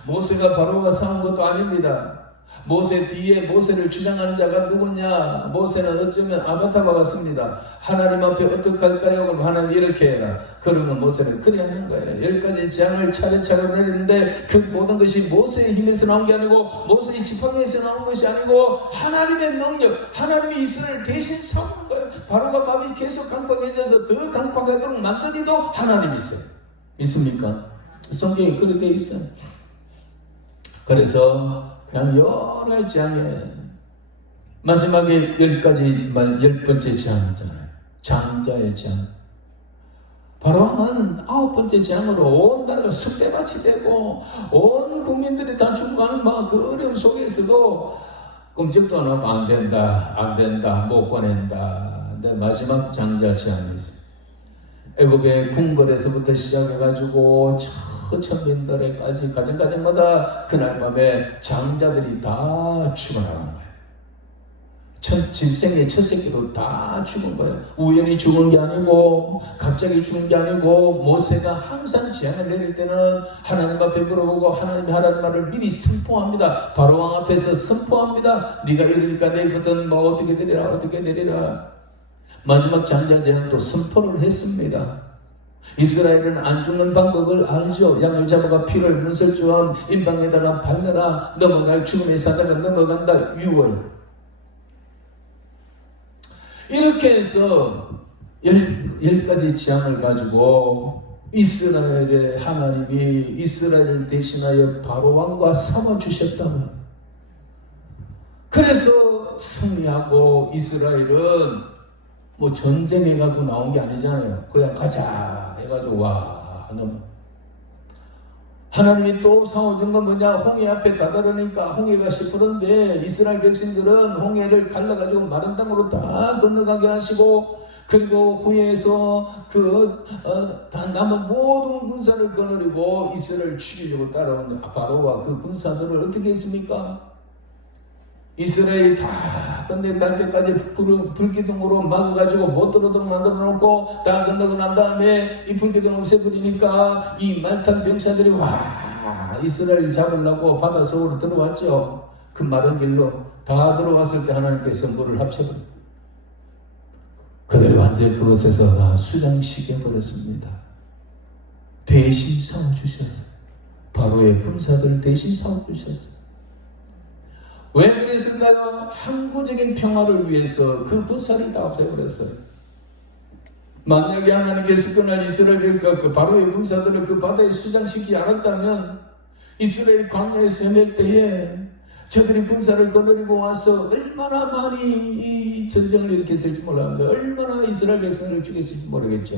모세가 바로와 싸운 것도 아닙니다. 모세 뒤에 모세를 주장하는 자가 누구냐? 모세는 어쩌면 아바타가 같습니다. 하나님 앞에 어떻게 할까요? 그럼 하나님 이렇게 해라. 그러면 모세는 그래 하는 거예요. 10가지 재앙을 차례차례 내리는데 그 모든 것이 모세의 힘에서 나온 게 아니고 모세의 지팡이에서 나온 것이 아니고 하나님의 능력, 하나님이 이스라엘을 대신 싸우는 거예요. 바로가 마음이 계속 강팍해져서 더 강팍하도록 만드니도 하나님이 있어요. 있습니까? 성경에 그렇게 되어 있어요. 그래서 그냥 여러 재앙에 마지막에 10번째 재앙이잖아요. 장자의 재앙. 바로는 9번째 재앙으로 온 나라가 쑥대밭이 되고 온 국민들이 다 죽어가는 그 어려움 속에서도 끔찍도 안 하고 안 된다, 못 보낸다. 근데 마지막 장자 재앙이 있어요. 애굽의 궁궐에서부터 시작해가지고 저 천민들에까지 가정가정마다 그날 밤에 장자들이 다 죽어나간 거예요. 집생의 첫 새끼도 다 죽은 거예요. 우연히 죽은 게 아니고 갑자기 죽은 게 아니고 모세가 항상 재앙을 내릴 때는 하나님 앞에 물어보고 하나님이 하라는 말을 미리 선포합니다. 바로왕 앞에서 선포합니다. 네가 이러니까 내일부터는 뭐 어떻게 되리라 어떻게 되리라. 마지막 장자 재앙도 선포를 했습니다. 이스라엘은 안 죽는 방법을 알죠. 양을 잡아가 피를 문설주한 임방에다가 발라라. 넘어갈 죽음의 사자가 넘어간다. 6월 이렇게 해서 10가지 재앙을 가지고 이스라엘의 하나님이 이스라엘을 대신하여 바로왕과 삼아주셨다면, 그래서 승리하고 이스라엘은 뭐 전쟁해 갖고 나온 게 아니잖아요. 그냥 가자 해가지고 와 너무. 하나님이 또 사오준 건 뭐냐? 홍해 앞에 다다르니까 홍해가 시퍼런데 이스라엘 백성들은 홍해를 갈라가지고 마른 땅으로 다 건너가게 하시고, 그리고 후에서 다 남은 모든 군사를 거느리고 이스라엘을 죽이려고 따라온 바로와 그 군사들을 어떻게 했습니까? 이스라엘이 다 건너갈 때까지 불기둥으로 막아가지고 못 들어오도록 만들어 놓고 다 건너고 난 다음에 이 불기둥을 없애버리니까 이 말탄 병사들이 와 이스라엘 잡으려고 바다 속으로 들어왔죠. 그 마른 길로 다 들어왔을 때 하나님께서 물을 합쳐버려 그들이 완전히 그것에서 다 수장시켜버렸습니다. 대신 싸워주셨어요. 바로의 군사들을 대신 싸워주셨어요. 왜 그랬을까요? 항구적인 평화를 위해서 그 군사를 다 없애버렸어요. 만약에 하나님께서 그날 이스라엘과 그 바로의 군사들을 그 바다에 수장시키지 않았다면 이스라엘 광야에서 헤맬 때에 저들이 군사를 거느리고 와서 얼마나 많이 이 전쟁을 일으켰을지 몰랍니다. 얼마나 이스라엘 백성을 죽였을지 모르겠죠.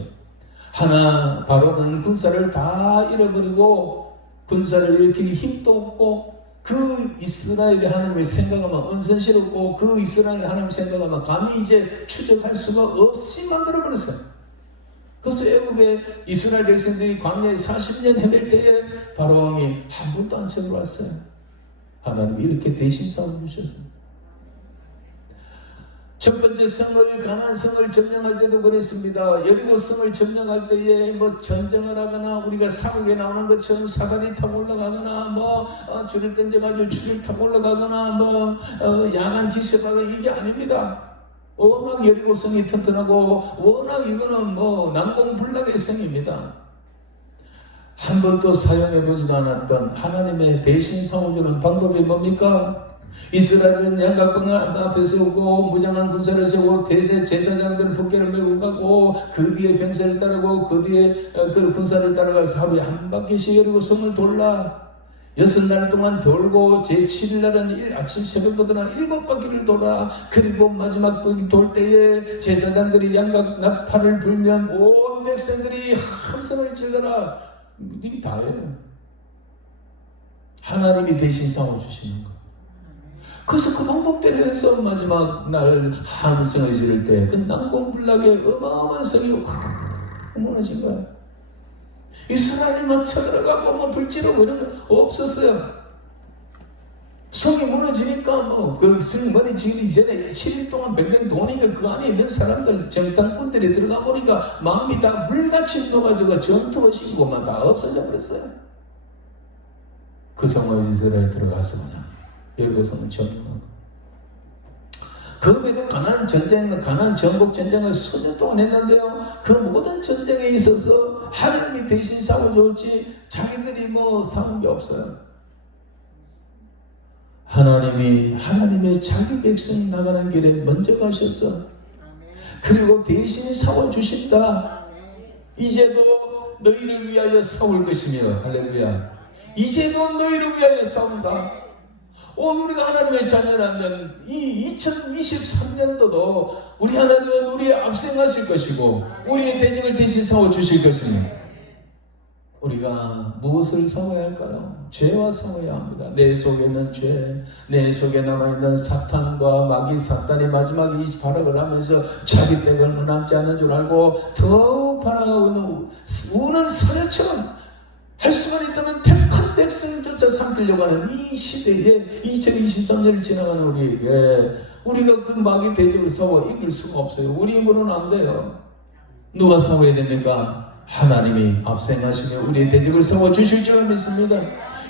바로는 군사를 다 잃어버리고 군사를 일으키기 힘도 없고 그 이스라엘의 하나님을 생각하면 은선스럽고 그 이스라엘의 하나님을 생각하면 감히 이제 추적할 수가 없이 만들어버렸어요. 그래서 애굽의 이스라엘 백성들이 광야에 40년 헤맬 때에 바로왕이 한 번도 안 쳐들어왔어요. 하나님이 이렇게 대신 싸워주셨어요. 첫 번째 성을 가나안 성을 점령할 때도 그랬습니다. 여리고 성을 점령할 때에 뭐 전쟁을 하거나 우리가 사극에 나오는 것처럼 사다리 타고 올라가거나 줄을 던져가지고 줄을 타고 올라가거나 야간 기습하고 이게 아닙니다. 워낙 여리고 성이 튼튼하고 워낙 이거는 난공불락의 성입니다. 한 번도 사용해보지도 않았던 하나님의 대신 싸워주는 방법이 뭡니까? 이스라엘은 양각봉 앞에 세우고 무장한 군사를 세우고 대세 제사장들 복개를 메고 가고 그 뒤에 병사를 따르고 그 뒤에 그 군사를 따라가서 하루에 한 바퀴씩 여리고 성을 돌라 6날 동안 돌고 제7일 날은 아침 새벽부터 7바퀴를 돌아. 그리고 마지막 바퀴 돌 때에 제사장들이 양각 나팔을 불면 온 백성들이 함성을 질러라. 이게 다예요. 하나님이 대신 싸워주시는 거. 그래서 그 방법대로 해서 마지막 날 함성을 지를 때 그 난공불락의 어마어마한 성이 무너진 거예요. 이스라엘만 쳐들어가고 불지르고 이런 거 없었어요. 성이 무너지니까 그 성 무너지기 전에 7일 동안 뱅뱅 도니까 그 안에 있는 사람들 정탐꾼들이 들어가 보니까 마음이 다 물같이 녹아져가 전투의식이고만 다 없어져 버렸어요. 그 성에 이스라엘 들어가서 그냥 여리고성을 점령하고 그 외에도 가나안 전국 전쟁을 수년 동안 했는데요. 그 모든 전쟁에 있어서 하나님이 대신 싸워줬지 자기들이 싸운 게 없어요. 하나님의 자기 백성이 나가는 길에 먼저 가셨어. 그리고 대신 싸워주신다. 이제도 너희를 위하여 싸울 것이며 할렐루야. 이제도 너희를 위하여 싸운다. 오늘 우리가 하나님의 자녀라면 이 2023년도도 우리 하나님은 우리의 앞서가실 것이고 우리의 대적을 대신 싸워주실 것입니다. 우리가 무엇을 싸워야 할까요? 죄와 싸워야 합니다. 내 속에 있는 죄, 내 속에 남아있는 사탄과 마귀 사탄이 마지막에 이 발악을 하면서 자기 때가 얼마 남지 않은 줄 알고 더 바라가고 있는 우는 사자처럼 할 수만 있다면 택한 백성조차 삼키려고 하는 이 시대에 2023년을 지나가는 우리에게 우리가 그 마귀 대적을 싸워 이길 수가 없어요. 우리 힘으로는 안 돼요. 누가 싸워야 됩니까? 하나님이 앞생하시며 우리의 대적을 세워주실 줄 믿습니다.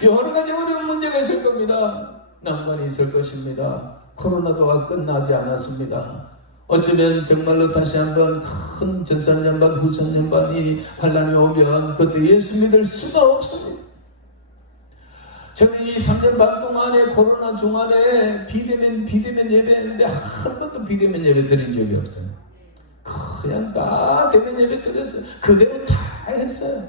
여러 가지 어려운 문제가 있을 겁니다. 난관이 있을 것입니다. 코로나도 끝나지 않았습니다. 어쩌면 정말로 다시 한번 큰 전산연반 후산연반이 반란이 오면 그때 예수 믿을 수가 없습니다. 저는 이 3년 반 동안에 코로나 중간에 비대면 예배했는데 한 번도 비대면 예배 드린 적이 없어요. 그냥 다 대면 예배 드렸어요. 그대로 다 했어요.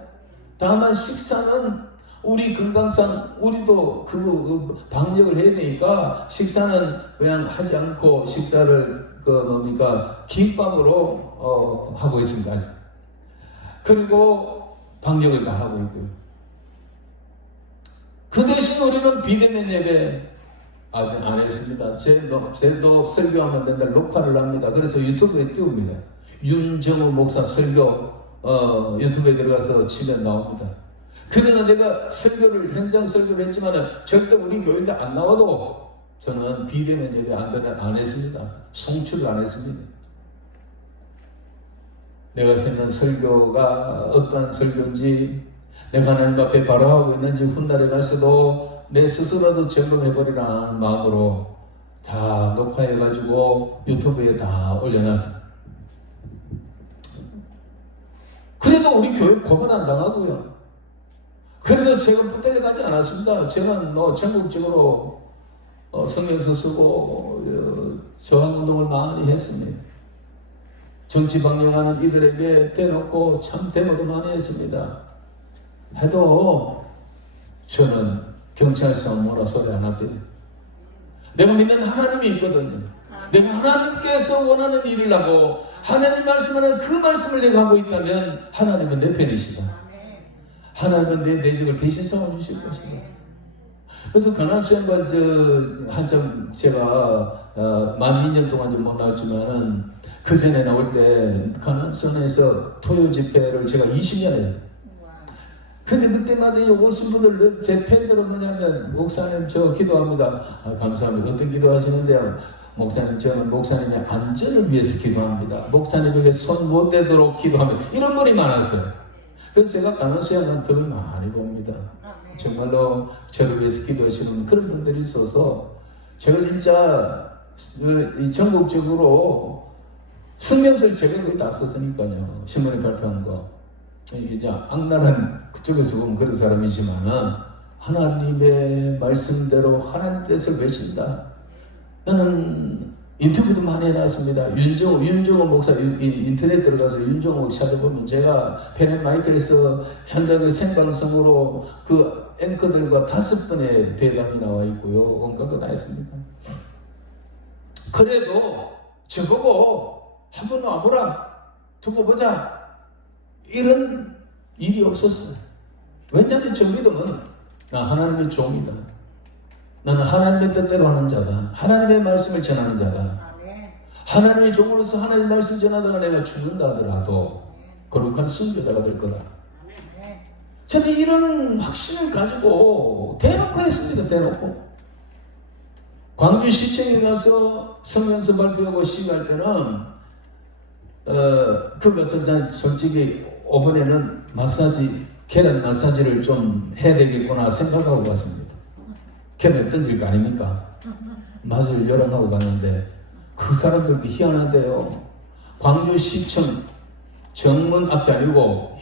다만 식사는 우리 건강상 우리도 그 방역을 해야 되니까 식사는 그냥 하지 않고 식사를 김밥으로 하고 있습니다. 그리고 방역을 다 하고 있고요. 그 대신 우리는 비대면 예배 안 했습니다. 제도 설교하면 맨날 녹화를 합니다. 그래서 유튜브에 띄웁니다. 윤정우 목사 설교 유튜브에 들어가서 치면 나옵니다. 그러나 내가 현장 설교를 했지만 절대 우리 교회인데 안 나와도 저는 비대면 예배 안 했습니다. 송출을 안 했습니다. 내가 했는 설교가 어떠한 설교인지 내가 하나님 앞에 바라하고 있는지 훗날에 가서도 내 스스로도 점검해버리라는 마음으로 다 녹화해가지고 유튜브에 다 올려놨습니다. 그래도 우리 교회 고발 안 당하고요. 그래도 제가 붙들려가지 않았습니다. 제가 전국적으로 성경서 쓰고 저항운동을 많이 했습니다. 정치 방영하는 이들에게 대놓고 참 데모도 많이 했습니다. 해도 저는 경찰서 뭐라 소리 안 합니다. 내가 믿는 하나님이 있거든요. 내가 하나님께서 원하는 일을 하고 하나님 말씀하는 그 말씀을 내가 하고 있다면 하나님은 내 편이시다. 하나님은 내 대적을 대신 싸워주실 것이다. 그래서 가나안수양관 한참 제가 만 2년 동안 좀 못 나왔지만은 그 전에 나올 때 가나안선에서 토요 집회를 제가 20년 해요. 근데 그때마다 오신 분들 제 팬들은 뭐냐면 목사님 저 기도합니다. 감사합니다. 어떤 기도하시는데요? 목사님 저는 목사님의 안전을 위해서 기도합니다. 목사님에게 손 못 대도록 기도합니다. 이런 분이 많았어요. 그래서 제가 가나안수양관 덕을 많이 봅니다. 정말로 저를 위해서 기도하시는 그런 분들이 있어서 제가 진짜 전국적으로 성경서를 제가 거의 다 썼으니까요. 신문에 발표한 거. 이게 악랄한 그쪽에서 보면 그런 사람이지만은 하나님의 말씀대로 하나님 뜻을 외친다. 나는 인터뷰도 많이 해놨습니다. 윤정호 목사 인터넷 들어가서 윤정호 목사 찾아보면 제가 펜앤마이크에서 현장의 생방송으로 그 앵커들과 5번의 대담이 나와 있고요. 온갖 거 다 했습니다. 그래도 저보고 한번 와보라, 두고 보자, 이런 일이 없었어요. 왜냐하면 저 믿음은 나 하나님의 종이다. 나는 하나님의 뜻대로 하는 자다. 하나님의 말씀을 전하는 자다. 하나님의 종으로서 하나님의 말씀 전하다가 내가 죽는다 하더라도 거룩한 순교자가 될 거다. 저는 이런 확신을 가지고 대놓고 했습니다. 대놓고. 광주시청에 가서 성경서 발표하고 시위할 때는 그것을 난 솔직히 이번에는 계란 마사지를 좀 해야 되겠구나 생각하고 갔습니다. 계란을 던질 거 아닙니까? 맛을 열어하고 갔는데 그 사람들도 희한한데요. 광주시청 정문 앞이 아니고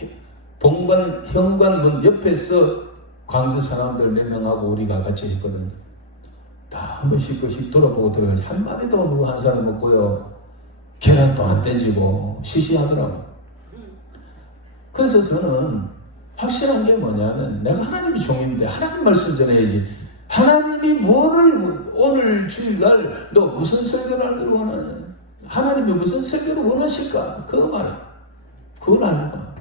본관 현관문 옆에서 광주 사람들 4명하고 우리가 같이 했거든요. 다 한 번씩 돌아보고 들어가지 한마디도 누구 한 사람 없고요. 계란도 안 던지고 시시하더라고. 그래서 저는 확실한 게 뭐냐면 내가 하나님의 종인데 하나님 말씀 전해야지. 하나님이 오늘 주일날 너 무슨 설교를 하기를 원하냐? 하나님이 무슨 설교를 원하실까? 그걸 알는 거야.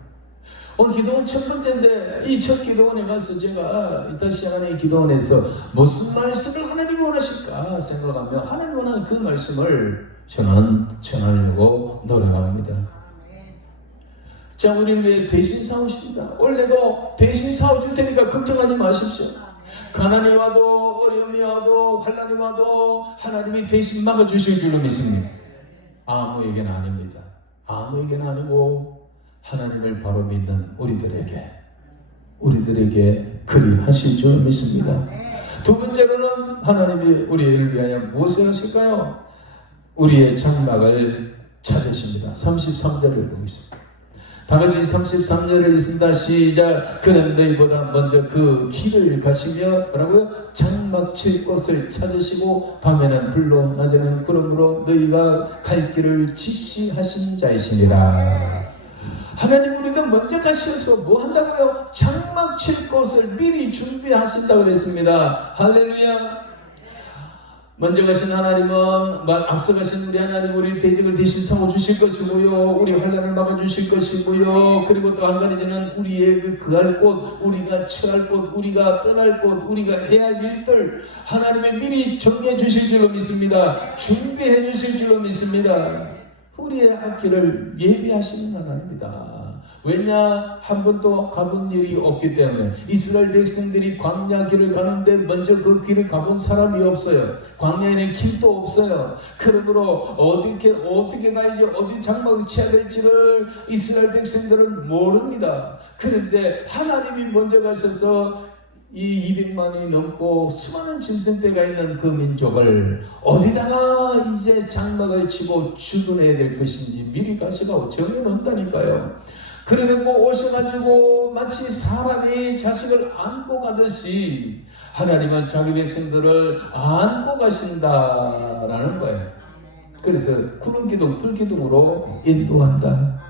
오늘 기도원 첫 번째인데 이 첫 기도원에 가서 제가 이따 시간에 기도원에서 무슨 말씀을 하나님이 원하실까 생각하며 하나님이 원하는 그 말씀을 저는 전하려고 노력합니다. 자, 우리를 위해 대신 싸우십니다. 원래도 대신 싸워줄 테니까 걱정하지 마십시오. 가난이 와도 어려움이 와도 환난이 와도 하나님이 대신 막아주실 줄로 믿습니다. 아무에게는 아닙니다. 아무에게는 아니고 하나님을 바로 믿는 우리들에게 그리 하실 줄 믿습니다. 두 번째로는 하나님이 우리를 위하여 무엇을 하실까요? 우리의 장막을 찾으십니다. 33절을 보겠습니다. 다같이 33절을 읽습니다. 시작. 그는 너희보다 먼저 그 길을 가시며 뭐라고요? 장막 칠 곳을 찾으시고 밤에는 불로 낮에는 구름으로 너희가 갈 길을 지시하신 자이시니라. 하나님 우리가 먼저 가셔서 뭐 한다고요? 장막 칠 곳을 미리 준비하신다고 그랬습니다. 할렐루야. 먼저 가신 하나님은 앞서 가신 우리 하나님 우리 대적을 대신 싸워 주실 것이고요, 우리 환난을 막아 주실 것이고요, 그리고 또 한 가지는 우리의 그할 곳, 우리가 처할 곳, 우리가 떠날 곳, 우리가 해야 할 일들 하나님이 미리 정해 주실 줄로 믿습니다. 준비해 주실 줄로 믿습니다. 우리의 앞길을 예비하시는 하나님입니다. 왜냐? 한 번도 가본 일이 없기 때문에. 이스라엘 백성들이 광야 길을 가는데 먼저 그 길을 가본 사람이 없어요. 광야에는 길도 없어요. 그러므로 어떻게 가야지, 어디 장막을 쳐야 될지를 이스라엘 백성들은 모릅니다. 그런데 하나님이 먼저 가셔서 이 200만이 넘고 수많은 짐승떼가 있는 그 민족을 어디다가 이제 장막을 치고 주둔해야 될 것인지 미리 가시고 정해놓는다니까요. 그래갖고 오셔가지고 마치 사람이 자식을 안고 가듯이 하나님은 자기 백성들을 안고 가신다라는 거예요. 그래서 구름기둥, 불기둥으로 인도한다.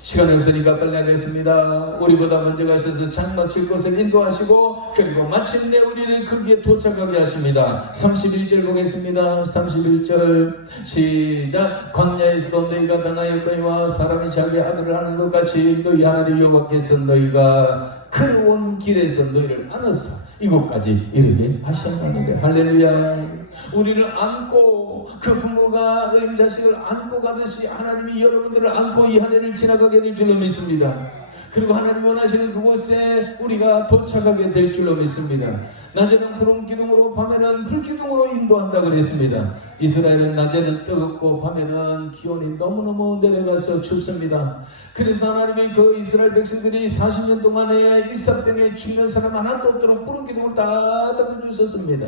시간이 없으니까 빨리 하겠습니다. 우리보다 먼저 가셔서 장막 칠 곳을 인도하시고 그리고 마침내 우리를 거기에 도착하게 하십니다. 31절 보겠습니다. 31절 시작. 광야에서도 너희가 당하였거니와 사람이 자기 아들을 하는 것 같이 너희 하나님 여호와께서 너희가 걸어온 길에서 너희를 안아서 이곳까지 이르게 하셨나니 할렐루야. 우리를 안고 그 부모가 어린 자식을 안고 가듯이 하나님이 여러분들을 안고 이 한 해를 지나가게 될 줄로 믿습니다. 그리고 하나님 원하시는 그곳에 우리가 도착하게 될 줄로 믿습니다. 낮에는 구름 기둥으로 밤에는 불 기둥으로 인도한다 그랬습니다. 이스라엘은 낮에는 뜨겁고 밤에는 기온이 너무너무 내려가서 춥습니다. 그래서 하나님이 그 이스라엘 백성들이 40년 동안에 일사병에 죽는 사람 하나도 없도록 구름 기둥을 다 덮어주셨습니다.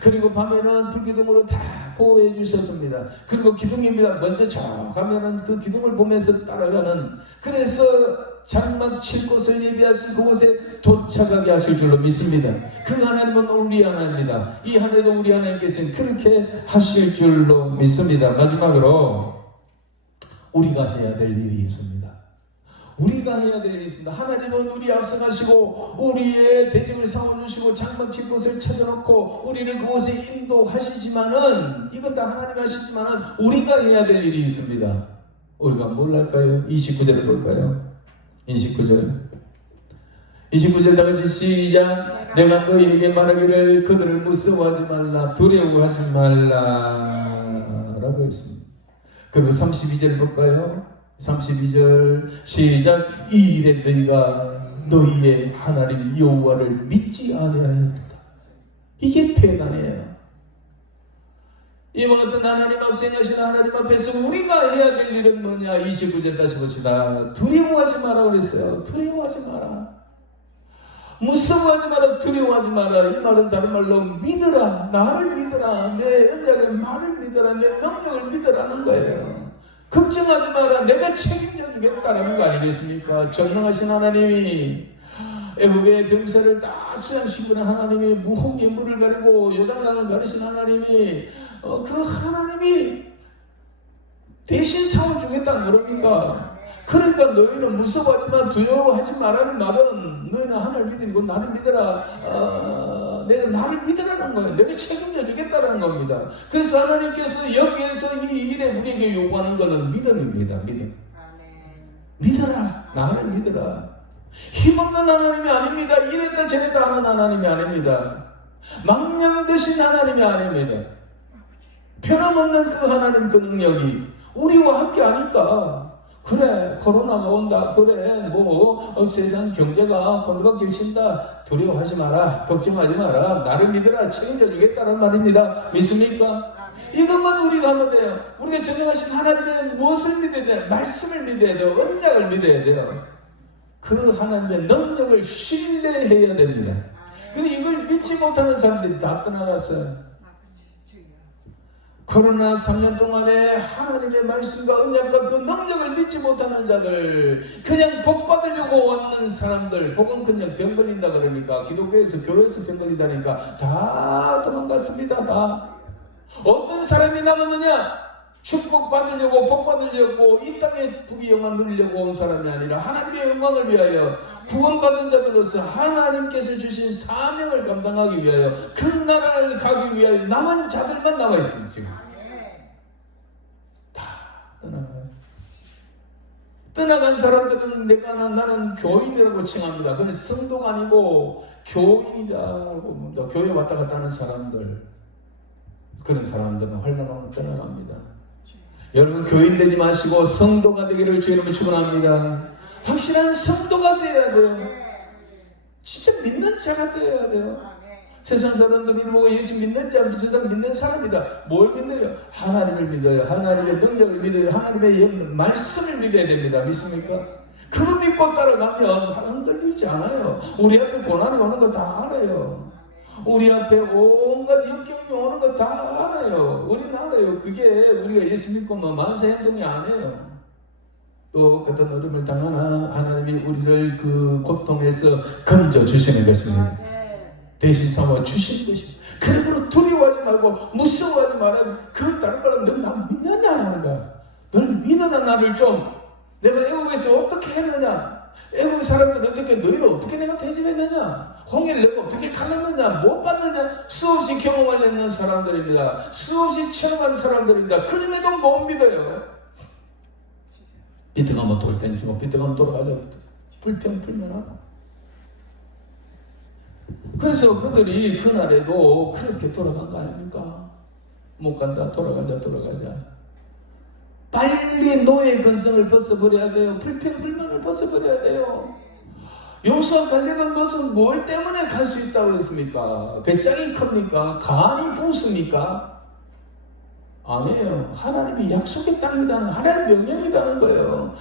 그리고 밤에는 불 기둥으로 다 보호해 주셨습니다. 그리고 기둥입니다. 먼저 저 가면은 그 기둥을 보면서 따라가는, 그래서 장막 칠 곳을 예비하신 그곳에 도착하게 하실 줄로 믿습니다. 그 하나님은 우리 하나님입니다. 이 한 해도 우리 하나님께서는 그렇게 하실 줄로 믿습니다. 마지막으로 우리가 해야 될 일이 있습니다. 우리가 해야 될 일이 있습니다. 하나님은 우리 앞서가시고 우리의 대적을 싸워주시고 장막 칠 곳을 찾아놓고 우리를 그곳에 인도하시지만은, 이건 다 하나님 하시지만은 우리가 해야 될 일이 있습니다. 우리가 뭘 할까요? 29절을 볼까요? 29절 다같이 시작. 내가 너희에게 말하기를 그들을 무서워하지 말라, 두려워하지 말라 라고 했습니다. 그리고 32절 볼까요? 32절 시작. 이 일에 너희가 너희의 하나님 여호와를 믿지 아니하였다. 이게 배단이에요. 이와 같은 하나님 앞에 행하시는 하나님 앞에서 우리가 해야 될 일은 뭐냐? 29절 다시 봅시다. 두려워하지 마라 그랬어요. 두려워하지 마라. 무서워하지 마라. 두려워하지 마라. 이 말은 다른 말로 믿으라. 나를 믿으라. 내 언약의 말을 믿으라. 내 능력을 믿으라는 거예요. 걱정하지 마라. 내가 책임져 주겠다라는 거 아니겠습니까? 전능하신 하나님이 애국의 병사를 다 수양시키는 하나님이, 무홍의 물을 가리고 요단강을 가리신 하나님이 그 하나님이 대신 싸워주겠다는 거랍니까? 그러니까 너희는 무서워하지만 두려워하지 말라는 말은 너희는 하나님을 믿으고 나를 믿어라. 내가 나를 믿으라는 거예요. 내가 책임져 주겠다는 겁니다. 그래서 하나님께서 여기에서 이 일에 우리에게 요구하는 것은 믿음입니다. 믿음. 믿어라. 나를 믿어라. 힘없는 하나님이 아닙니다. 이랬다 저랬다 하는 하나님이 아닙니다. 망령되신 하나님이 아닙니다. 변함없는 그 하나님 그 능력이 우리와 함께 하니까 그래 코로나가 온다, 그래 세상 경제가 곤두박질 친다, 두려워하지 마라, 걱정하지 마라, 나를 믿으라, 책임져 주겠다는 말입니다. 믿습니까? 이것만 우리가 하면 돼요. 우리가 전능하신 하나님의 무엇을 믿어야 돼요? 말씀을 믿어야 돼요. 언약을 믿어야 돼요. 그 하나님의 능력을 신뢰해야 됩니다. 근데 이걸 믿지 못하는 사람들이 다 떠나갔어요. 코로나 3년 동안에 하나님의 말씀과 언약과 그 능력을 믿지 못하는 자들, 그냥 복 받으려고 왔는 사람들, 복은 그냥 병 걸린다 그러니까, 기독교에서 교회에서 병 걸린다니까 다 도망갔습니다. 다. 어떤 사람이 남았느냐? 축복 받으려고, 복 받으려고, 이 땅에 부귀 영광 누리려고 온 사람이 아니라 하나님의 영광을 위하여 구원받은 자들로서 하나님께서 주신 사명을 감당하기 위하여 그 나라를 가기 위하여 남은 자들만 남아 있습니다. 지금 다 떠나가요. 떠나간 사람들은 나는 교인이라고 칭합니다. 그건 성도가 아니고 교인이라고, 교회 왔다 갔다 하는 사람들, 그런 사람들은 헐렁하고 떠나갑니다. 여러분 교인 되지 마시고 성도가 되기를 주의 이름으로 축원합니다. 확실한 성도가 되어야 돼요. 진짜 믿는 자가 되어야 돼요. 세상 사람들이 보고 예수 믿는 자, 세상 믿는 사람이다. 뭘 믿어요? 하나님을 믿어요. 하나님의 능력을 믿어요. 하나님의 말씀을 믿어야 됩니다. 믿습니까? 그거 믿고 따라가면 흔들리지 않아요. 우리 앞에 고난이 오는 거 다 알아요. 우리 앞에 온갖 역경이 오는 거 다 알아요. 우리는 알아요. 그게 우리가 예수 믿고 만세 행동이 아니에요. 또 어떤 어려움을 당하나 하나님이 우리를 그 고통에서 건져 주시는 것입니다. 대신 삼아 주시는 것입니다. 그러므로 두려워하지 말고 무서워하지 말고, 그 다른 말은 넌 나 믿느냐 하는 거야. 널 믿어라. 나를 좀 내가 애국에서 어떻게 했느냐, 애국 사람들 어떻게, 너희를 어떻게 내가 대접했느냐, 홍해를 내가 어떻게 갈랐느냐, 못 봤느냐, 수없이 경험을 했는 사람들입니다. 수없이 체험한 사람들입니다. 그럼에도 못 믿어요. 비트가면 돌 땐 주고 비트가면 돌아가자. 불평불만하고. 그래서 그들이 그날에도 그렇게 돌아간 거 아닙니까? 못 간다, 돌아가자. 빨리 노예 근성을 벗어버려야 돼요. 불평불만을 벗어버려야 돼요. 요수와 갈렙은 것은 뭘 때문에 갈 수 있다고 했습니까? 배짱이 큽니까? 간이 부습니까? 아니에요. 하나님이 약속의 땅이다는, 하나님의 명령이다는 거예요.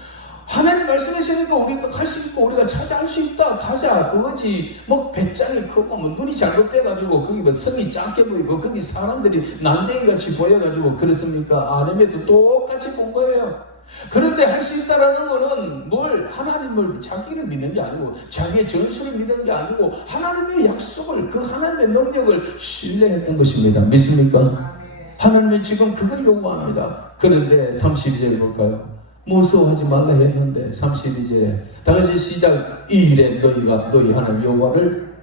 하나님 말씀하시니까 우리가 갈 수 있고 우리가 차지할 수 있다, 가자, 그거지. 배짱이 크고 눈이 잘못돼가지고 거기 성이 작게 보이고 거기 사람들이 난쟁이같이 보여가지고 그렇습니까? 아님에도 똑같이 본 거예요. 그런데 할 수 있다라는 거는 하나님을, 자기를 믿는 게 아니고 자기의 전술을 믿는 게 아니고 하나님의 약속을, 그 하나님의 능력을 신뢰했던 것입니다. 믿습니까? 하나님은 지금 그걸 요구합니다. 그런데 32절 볼까요? 무서워하지 말라 했는데 32절에 다같이 시작. 이 일에 너희 하나님 여호와를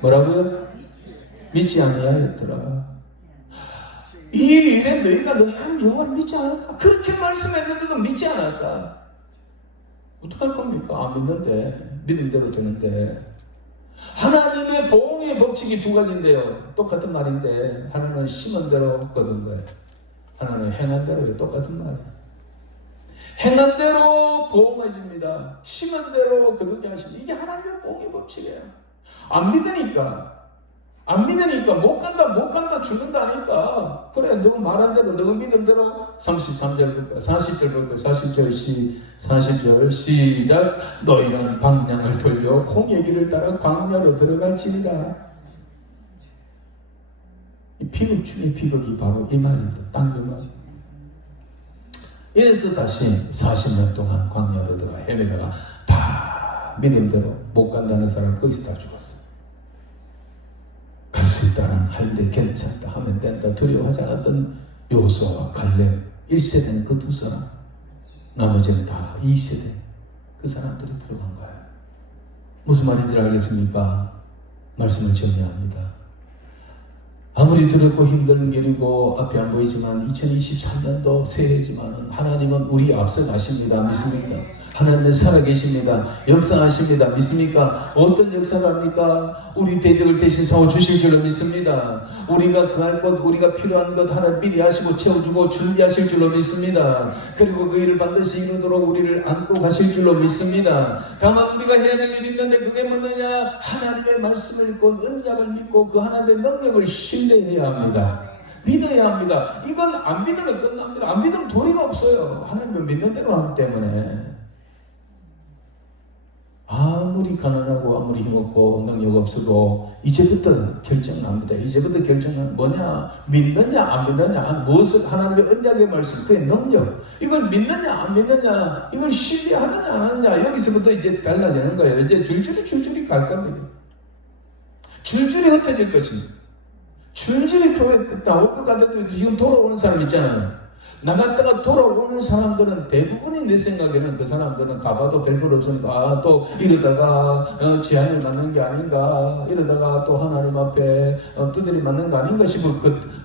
뭐라고요? 믿지 아니하였더라. 이 일에 너희가 너희 하나님 여호와를 믿지 않았다. 그렇게 말씀했는데도 믿지 않았다. 어떡할 겁니까? 안 믿는데, 믿은 대로 되는데. 하나님의 보응의 법칙이 두 가지인데요, 똑같은 말인데 하나는 심은 대로 거둔 거예요, 하나는 행한 대로예요. 똑같은 말이에요. 행한 대로 보응해 줍니다. 심은 대로 거두게 하십니다. 이게 하나님의 보응의 법칙이에요. 안 믿으니까 못 간다 죽는다 하니까, 그래 너가 말한 대로, 너가 믿은 대로. 33절 볼까요? 40절 볼까요? 40절 시작. 너희는 방향을 돌려 홍해 길을 따라 광야로 들어갈지니라. 이 비극 중의 비극이 바로 이 말입니다. 딱 그 말. 이래서 다시 40년 동안 광야로 들어가 헤매다가 다 믿음대로 못 간다는 사람 거기서 다 죽었어. 갈 수 있다는, 할때 괜찮다, 하면 된다, 두려워하지 않았던 요수아와 갈렙 1세대는 그 두 사람, 나머지는 다 2세대 그 사람들이 들어간 거예요. 무슨 말인지 알겠습니까? 말씀을 정리합니다. 아무리 두렵고 힘든 길이고 앞이 안 보이지만 2023년도 새해지만 하나님은 우리 앞서 가십니다. 믿습니까? 하나님은 살아계십니다. 역사하십니다. 믿습니까? 어떤 역사를 합니까? 우리 대적을 대신 싸워 주실 줄로 믿습니다. 우리가 그할 것, 우리가 필요한 것 하나 미리 하시고 채워주고 준비하실 줄로 믿습니다. 그리고 그 일을 반드시 이루도록 우리를 안고 가실 줄로 믿습니다. 다만 우리가 해야 될 일이 있는데 그게 뭐느냐? 하나님의 말씀을 읽고 언약을 믿고 그 하나님의 능력을 신뢰해야 합니다. 믿어야 합니다. 이건 안 믿으면 끝납니다. 안 믿으면 도리가 없어요. 하나님을 믿는 대로 하기 때문에. 아무리 가난하고 아무리 힘없고 능력 없어도 이제부터 결정납니다. 이제부터 결정은 뭐냐? 믿느냐 안 믿느냐, 무엇을 하나님의 언약의 말씀, 그의 능력, 이걸 믿느냐 안 믿느냐, 이걸 신뢰하느냐 안 하느냐, 여기서부터 이제 달라지는 거예요. 이제 줄줄이 갈 겁니다. 줄줄이 흩어질 것입니다. 줄줄이 교회 나올 것 같은데 지금 돌아오는 사람 있잖아요. 나갔다가 돌아오는 사람들은 대부분이 내 생각에는 그 사람들은 가봐도 별볼 없으니까 또 이러다가 제한을 맞는 게 아닌가, 이러다가 또 하나님 앞에 두드리 맞는 거 아닌가 싶어.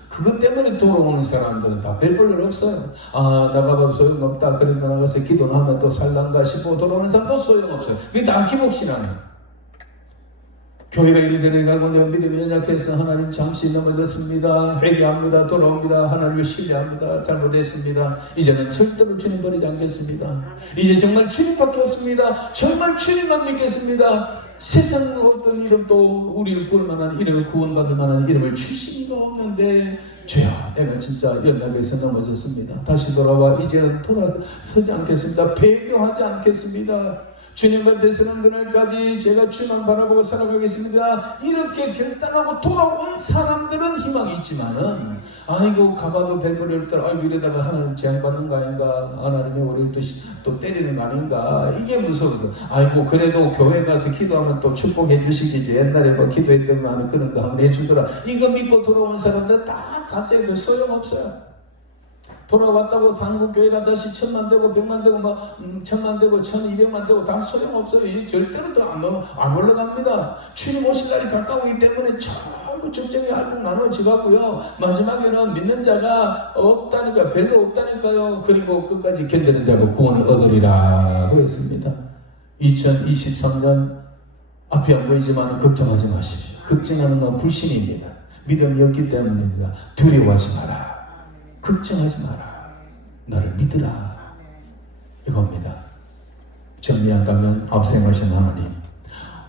그것 때문에 돌아오는 사람들은 다 별볼 일 없어요. 나가봐도 소용없다. 그래도 나가서 기도하면 또 살란가 싶어 돌아오는 사람도 소용없어요. 그게 다 기복신앙이에요. 교회가 이리저리 가고 내가 믿음이 연약해서 하나님 잠시 넘어졌습니다. 회개합니다. 돌아옵니다. 하나님을 신뢰합니다. 잘못했습니다. 이제는 절대로 주님 버리지 않겠습니다. 이제 정말 주님밖에 없습니다. 정말 주님만 믿겠습니다. 세상 어떤 이름도 우리를 구할 만한 이름을 구원받을 만한 이름을 주신 이가 없는데 죄야, 내가 진짜 연락에서 넘어졌습니다. 다시 돌아와 이제는 돌아서지 않겠습니다. 배교하지 않겠습니다. 주님 앞에서는 그날까지 제가 주만 바라보고 살아가겠습니다. 이렇게 결단하고 돌아온 사람들은 희망이 있지만은 아이고 가봐도 별볼이 없더라. 아이고 이러다가 하나님 제한받는 거 아닌가, 하나님이 우리를 또 때리는 거 아닌가, 이게 무서워서 아이고 그래도 교회 가서 기도하면 또 축복해 주시겠지. 옛날에 뭐 기도했던 마음이 그런 거 한번 해주더라. 이거 믿고 돌아온 사람들 다 갑자기 더 소용없어요. 돌아왔다고 한국교회가 다시 1000만 되고 100만 되고 1000만 되고 1200만 되고 다 소용없어요. 이 절대로 더 안 올라갑니다. 주님 오실 날이 가까우기 때문에 전부 적정이 알고 나눠지고요. 마지막에는 믿는 자가 없다니까, 별로 없다니까요. 그리고 끝까지 견디는 자가 구원을 얻으리라고 했습니다. 2023년 앞이 안 보이지만 걱정하지 마십시오. 걱정하는 건 불신입니다. 믿음이 없기 때문입니다. 두려워하지 마라. 걱정하지 마라. 나를 믿으라. 이겁니다. 정리한다면 앞서가신 하나님,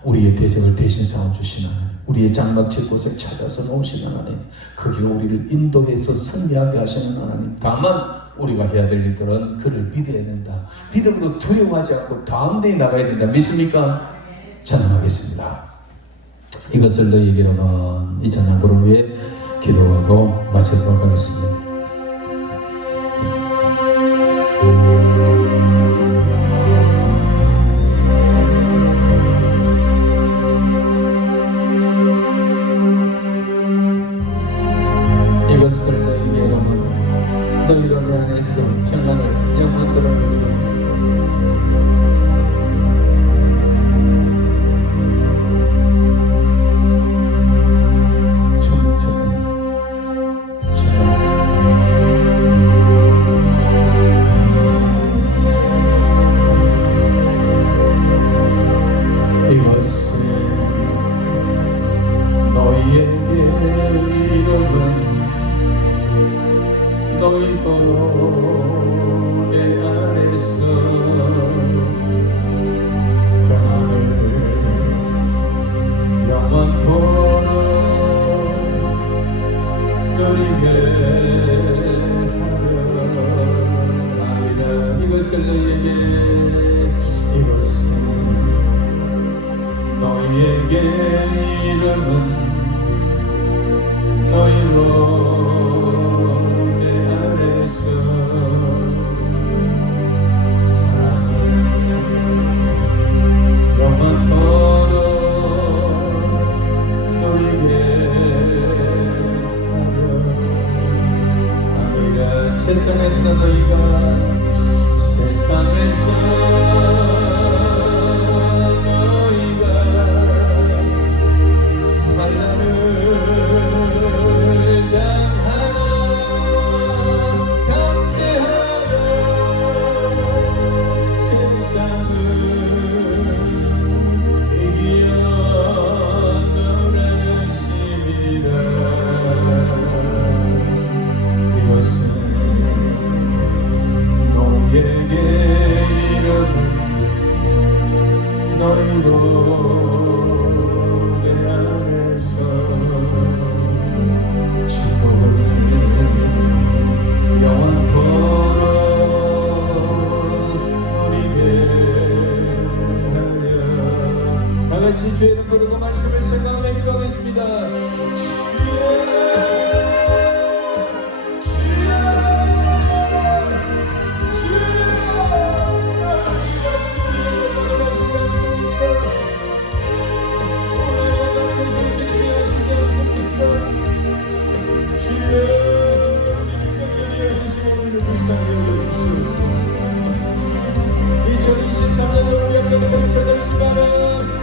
우리의 대적을 대신 싸워주신 하나님, 우리의 장막칠 곳에 찾아서 놓으신 하나님, 거기로 우리를 인도해서 승리하게 하시는 하나님. 다만 우리가 해야 될 일들은 그를 믿어야 된다. 믿음으로 두려워하지 않고 다음 데에 나가야 된다. 믿습니까? 찬양하겠습니다. 이것을 너희에게로는 이 찬양으로 위해 기도하고 마치도록 하겠습니다. 이것을 너희에게로는 너희로 내 안에서 평안을 영원토록 누리게 너희도 내 안에서 평안을 영원토록 누리게 하려 합니다. 이것은 너희에게 이름은 너희로 세상에서 너희가 세상을 이기어 노래하십니다. 이것은 너희에게 이름은 너희로 내 안에서 축복을 영원토록 누리게 하려. 다같이 주의 이름 부르고 말씀을 생각하며 기도하겠습니다. 주여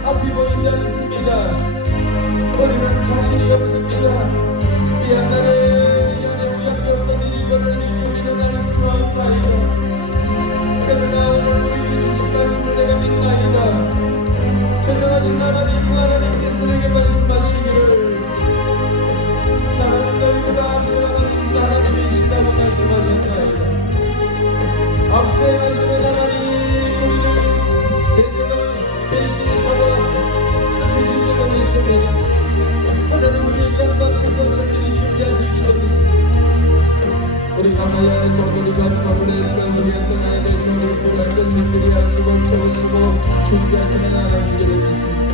앞이 보이지 않습니다. 우리는 자신이 없습니다. 이 하늘에 우연히 어떤 일이 벌어질지 우리는 알 수가 없나이다. 그러나 오늘 우리에게 주신 말씀을 내가 믿나이다. 전능하신 하나님 그 하나님께서 내게 말씀하시기를 나는 너희보다 앞서가는 하나님이시다고 말씀하셨나이다. 앞서 가시는 하나님 우리를 대적을 대신해서도 주신 줄로 믿습니다. 하나님 우리의 짠박친 것들이 준비하시기도 믿습니다. 우리가 가야 할 것, 우리가 마무리할 것, 우리가 떠나야 될 것을 구할 것을 준비하시고 채우시고 준비하시는 하나님께를 믿습니다.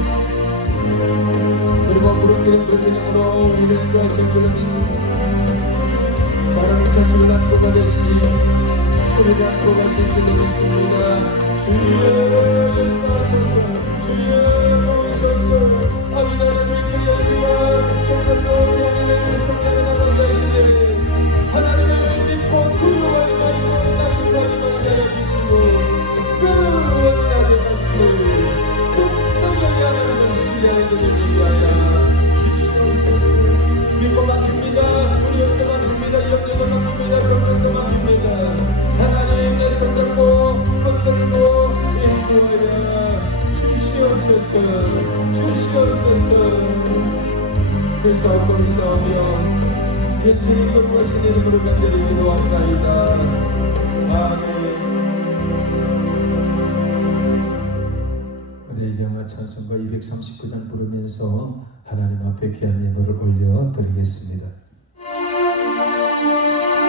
그리고 부르기는 불균형으로 우리를 인도하신 줄로 믿습니다. 사랑의 자식을 안고 가듯이 우리를 안고 가신 줄로 믿습니다. 주여 오소서, 주여 오소서. 아버지 하나님의 기도와 정말로 우리 안에 성령을 나가게 하시되 하나님을 믿고 두려워하지 말고 낙심하지 말게 해주시고 그 원하는 말씀 끝까지 하나님을 신뢰하게 되기 위하여 주시옵소서. 믿고 맡깁니다. 두려움도 맡깁니다. 염려도 맡깁니다. 걱정도 맡깁니다. 하나님 내 손들고 붙들고 인도하여 주시옵소서. 주시옵소서. 그래서 거기서며 예수님 거룩하신 이름으로 간절히 기도합나이다. 아멘. 우리 영화 찬송가 239장 부르면서 하나님 앞에 귀한 예물을 올려드리겠습니다.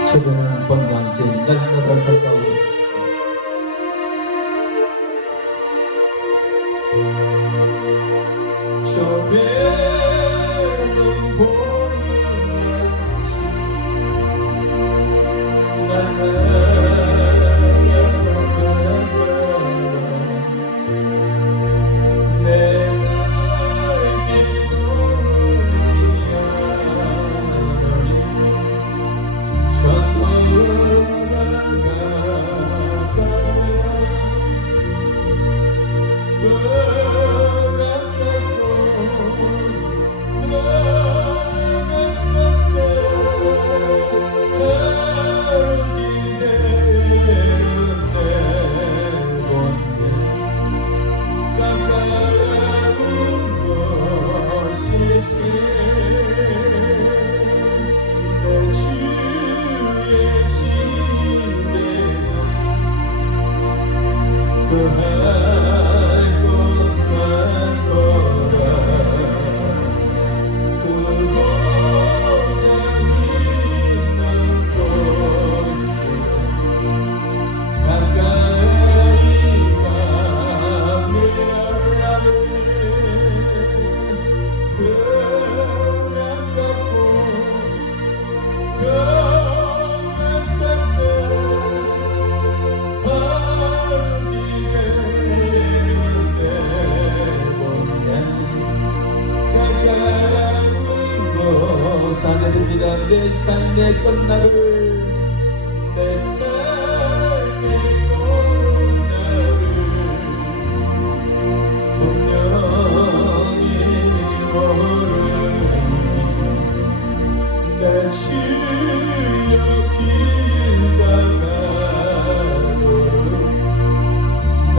최근은 번관제 날마다 가까운 저 배는 보는지 날마다 내 삶의 끝날을 내 삶의 끝날을 분명히 모르니 내 주여 길 가가로 나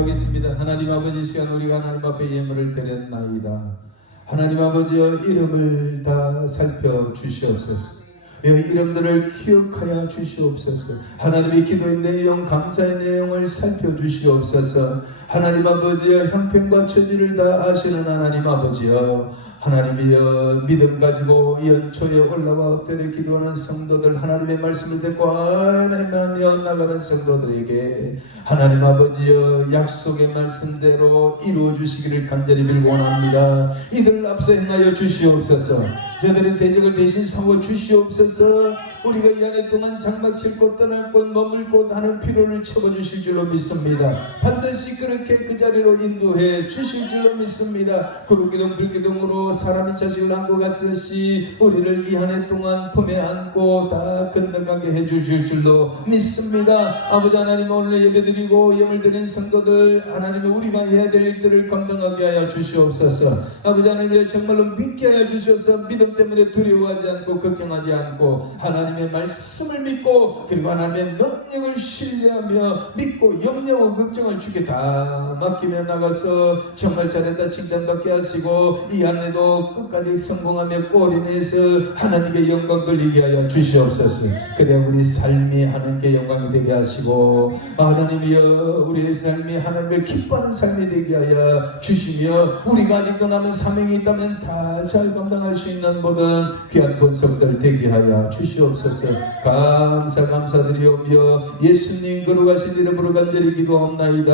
기도하겠습니다. 하나님 아버지, 시간 우리가 하나님 앞에 예물을 드렸나이다. 하나님 아버지여, 이름을 다 살펴주시옵소서. 이름들을 기억하여 주시옵소서. 하나님의 기도의 내용, 감사의 내용을 살펴주시옵소서. 하나님 아버지여, 형편과 처지를 다 아시는 하나님 아버지여, 하나님이여, 믿음 가지고 연초에 올라와 엎드려 기도하는 성도들, 하나님의 말씀을 듣고 안에만 나가는 성도들에게 하나님 아버지여, 약속의 말씀대로 이루어 주시기를 간절히 빌고 원합니다. 이들 앞서 행하여 주시옵소서. 저들의 대적을 대신 싸워 주시옵소서. 우리가 이 한 해 동안 장막칠 곳, 떠날 곳, 머물 곳 하는 필요를 채워주실 줄로 믿습니다. 반드시 그렇게 그 자리로 인도해 주실 줄로 믿습니다. 구름기둥 불기둥으로 사람이 자식을 안고 같듯이 우리를 이 한 해 동안 품에 안고 다 건너가게 해주실 줄로 믿습니다. 아버지 하나님, 오늘 예배드리고 예물 드린 성도들, 하나님이 우리가 해야 될 일들을 감당하게 하여 주시옵소서. 아버지 하나님, 정말로 믿게 하여 주셔서 믿음 때문에 두려워하지 않고 걱정하지 않고 하나님의 말씀을 믿고, 그리고 하나님의 능력을 신뢰하며 믿고 염려하고 걱정을 주께 다 맡기며 나가서 정말 잘했다 칭찬받게 하시고, 이 한 해도 끝까지 성공하며 꼴이 내서 하나님의 영광 돌리게 하여 주시옵소서. 그래야 우리 삶이 하나님께 영광이 되게 하시고, 하나님이여, 우리의 삶이 하나님을 기뻐하는 삶이 되게 하여 주시며, 우리가 아직도 남은 사명이 있다면 다 잘 감당할 수 있는 모든 귀한 본성들 되게 하여 주시옵소서. 감사드리오며 예수님 거룩하신 이름으로 간절히 기도합나이다.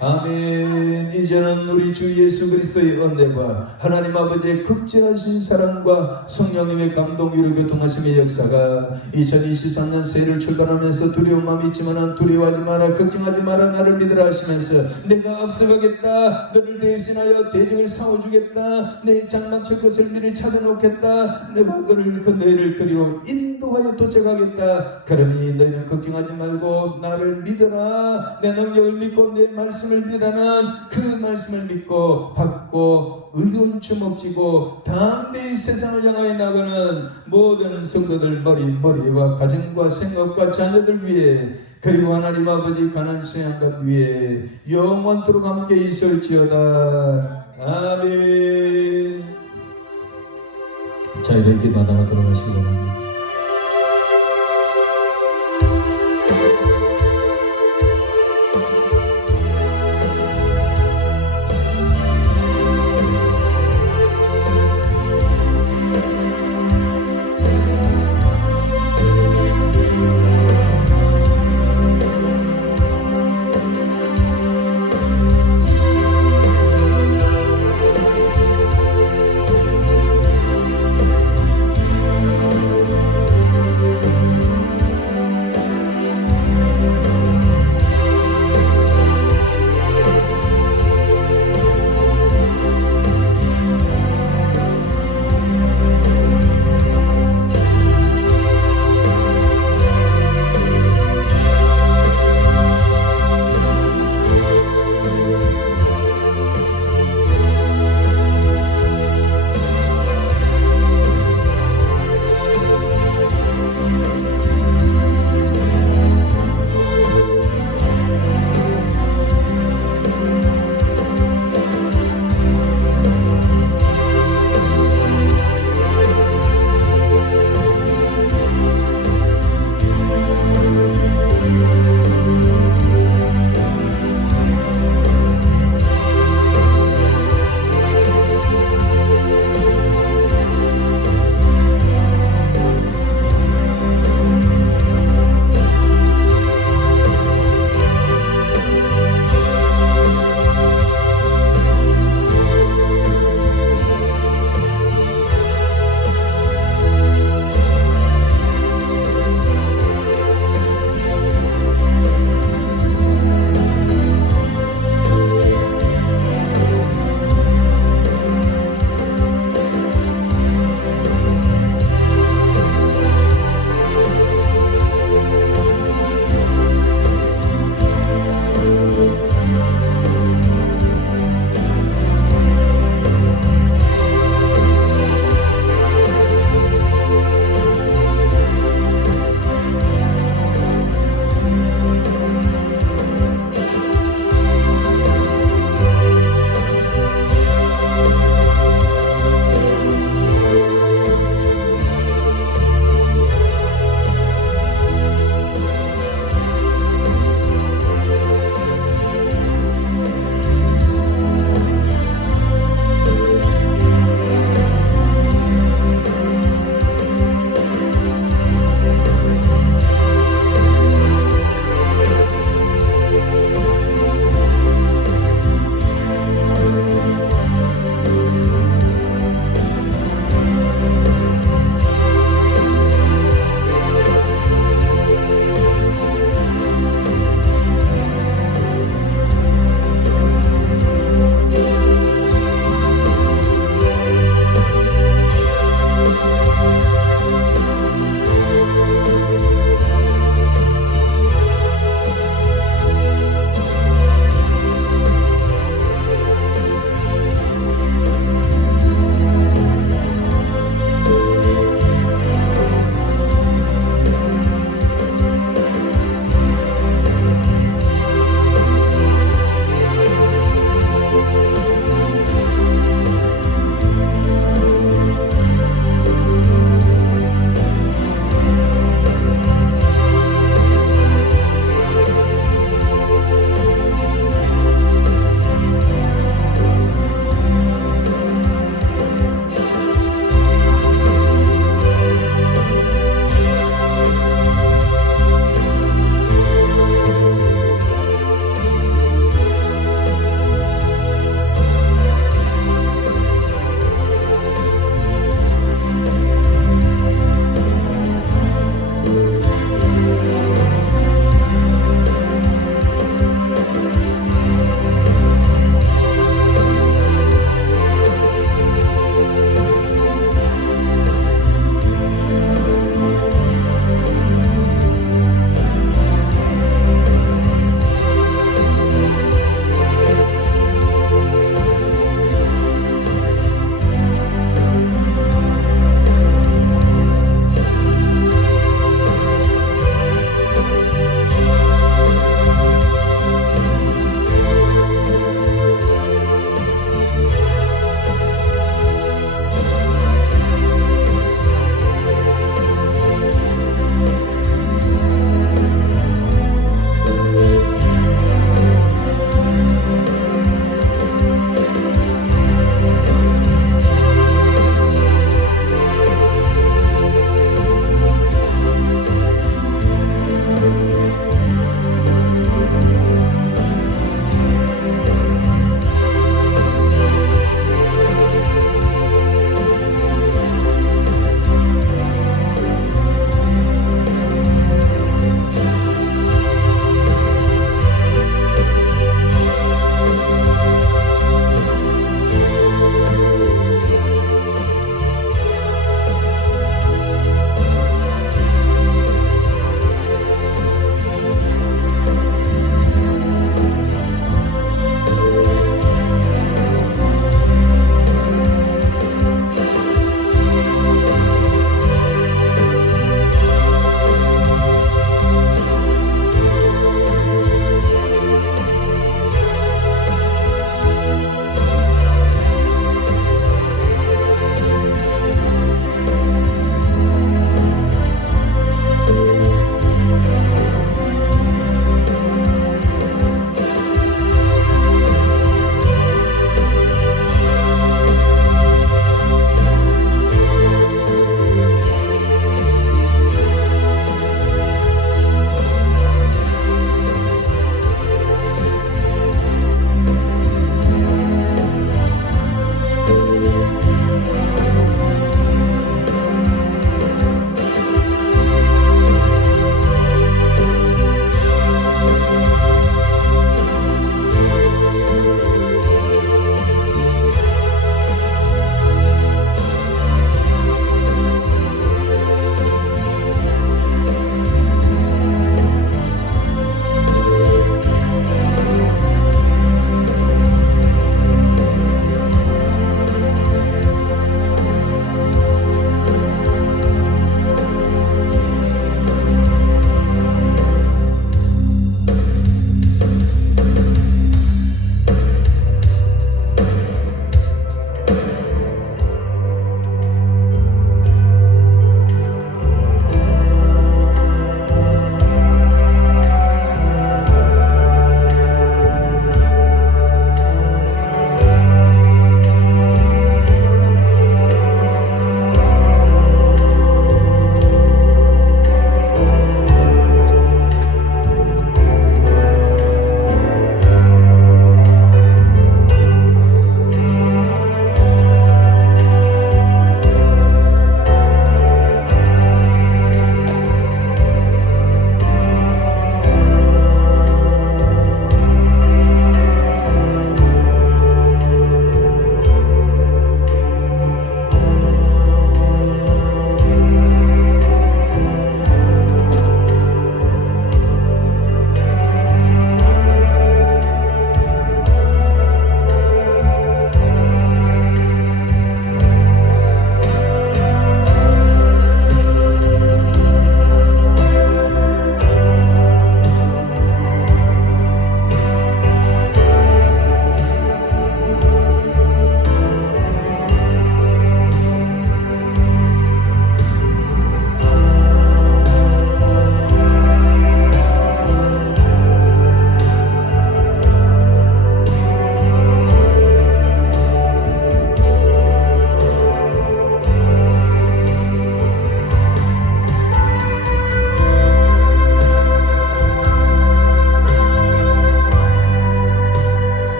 아멘. 이제는 우리 주 예수 그리스도의 은혜와 하나님 아버지의 극진하신 사랑과 성령님의 감동 위로 교통하심의 역사가 2023년 새해를 출발하면서 두려운 마음이 있지만 두려워하지 마라, 걱정하지 마라, 나를 믿으라 하시면서 내가 앞서가겠다, 너를 대신하여 대적을 싸워주겠다, 내 장막칠 것을 미리 찾아놓겠다, 내가 그를 그 너희를 그리로 인도하여 도착하겠다. 그러니 너희는 걱정하지 말고 나를 믿어라, 내 능력을 믿고 내 말씀을 믿으라는 그 말씀을 믿고 받고 의로운 주먹쥐고 담대히 세상을 향하여 나가는 모든 성도들 머리와 가정과 생각과 자녀들 위해, 그리고 하나님 아버지 가난 수양관 위에 영원토록 함께 있을지어다. 아멘. 자, 이렇게 나다가 돌아가시기 바랍니다.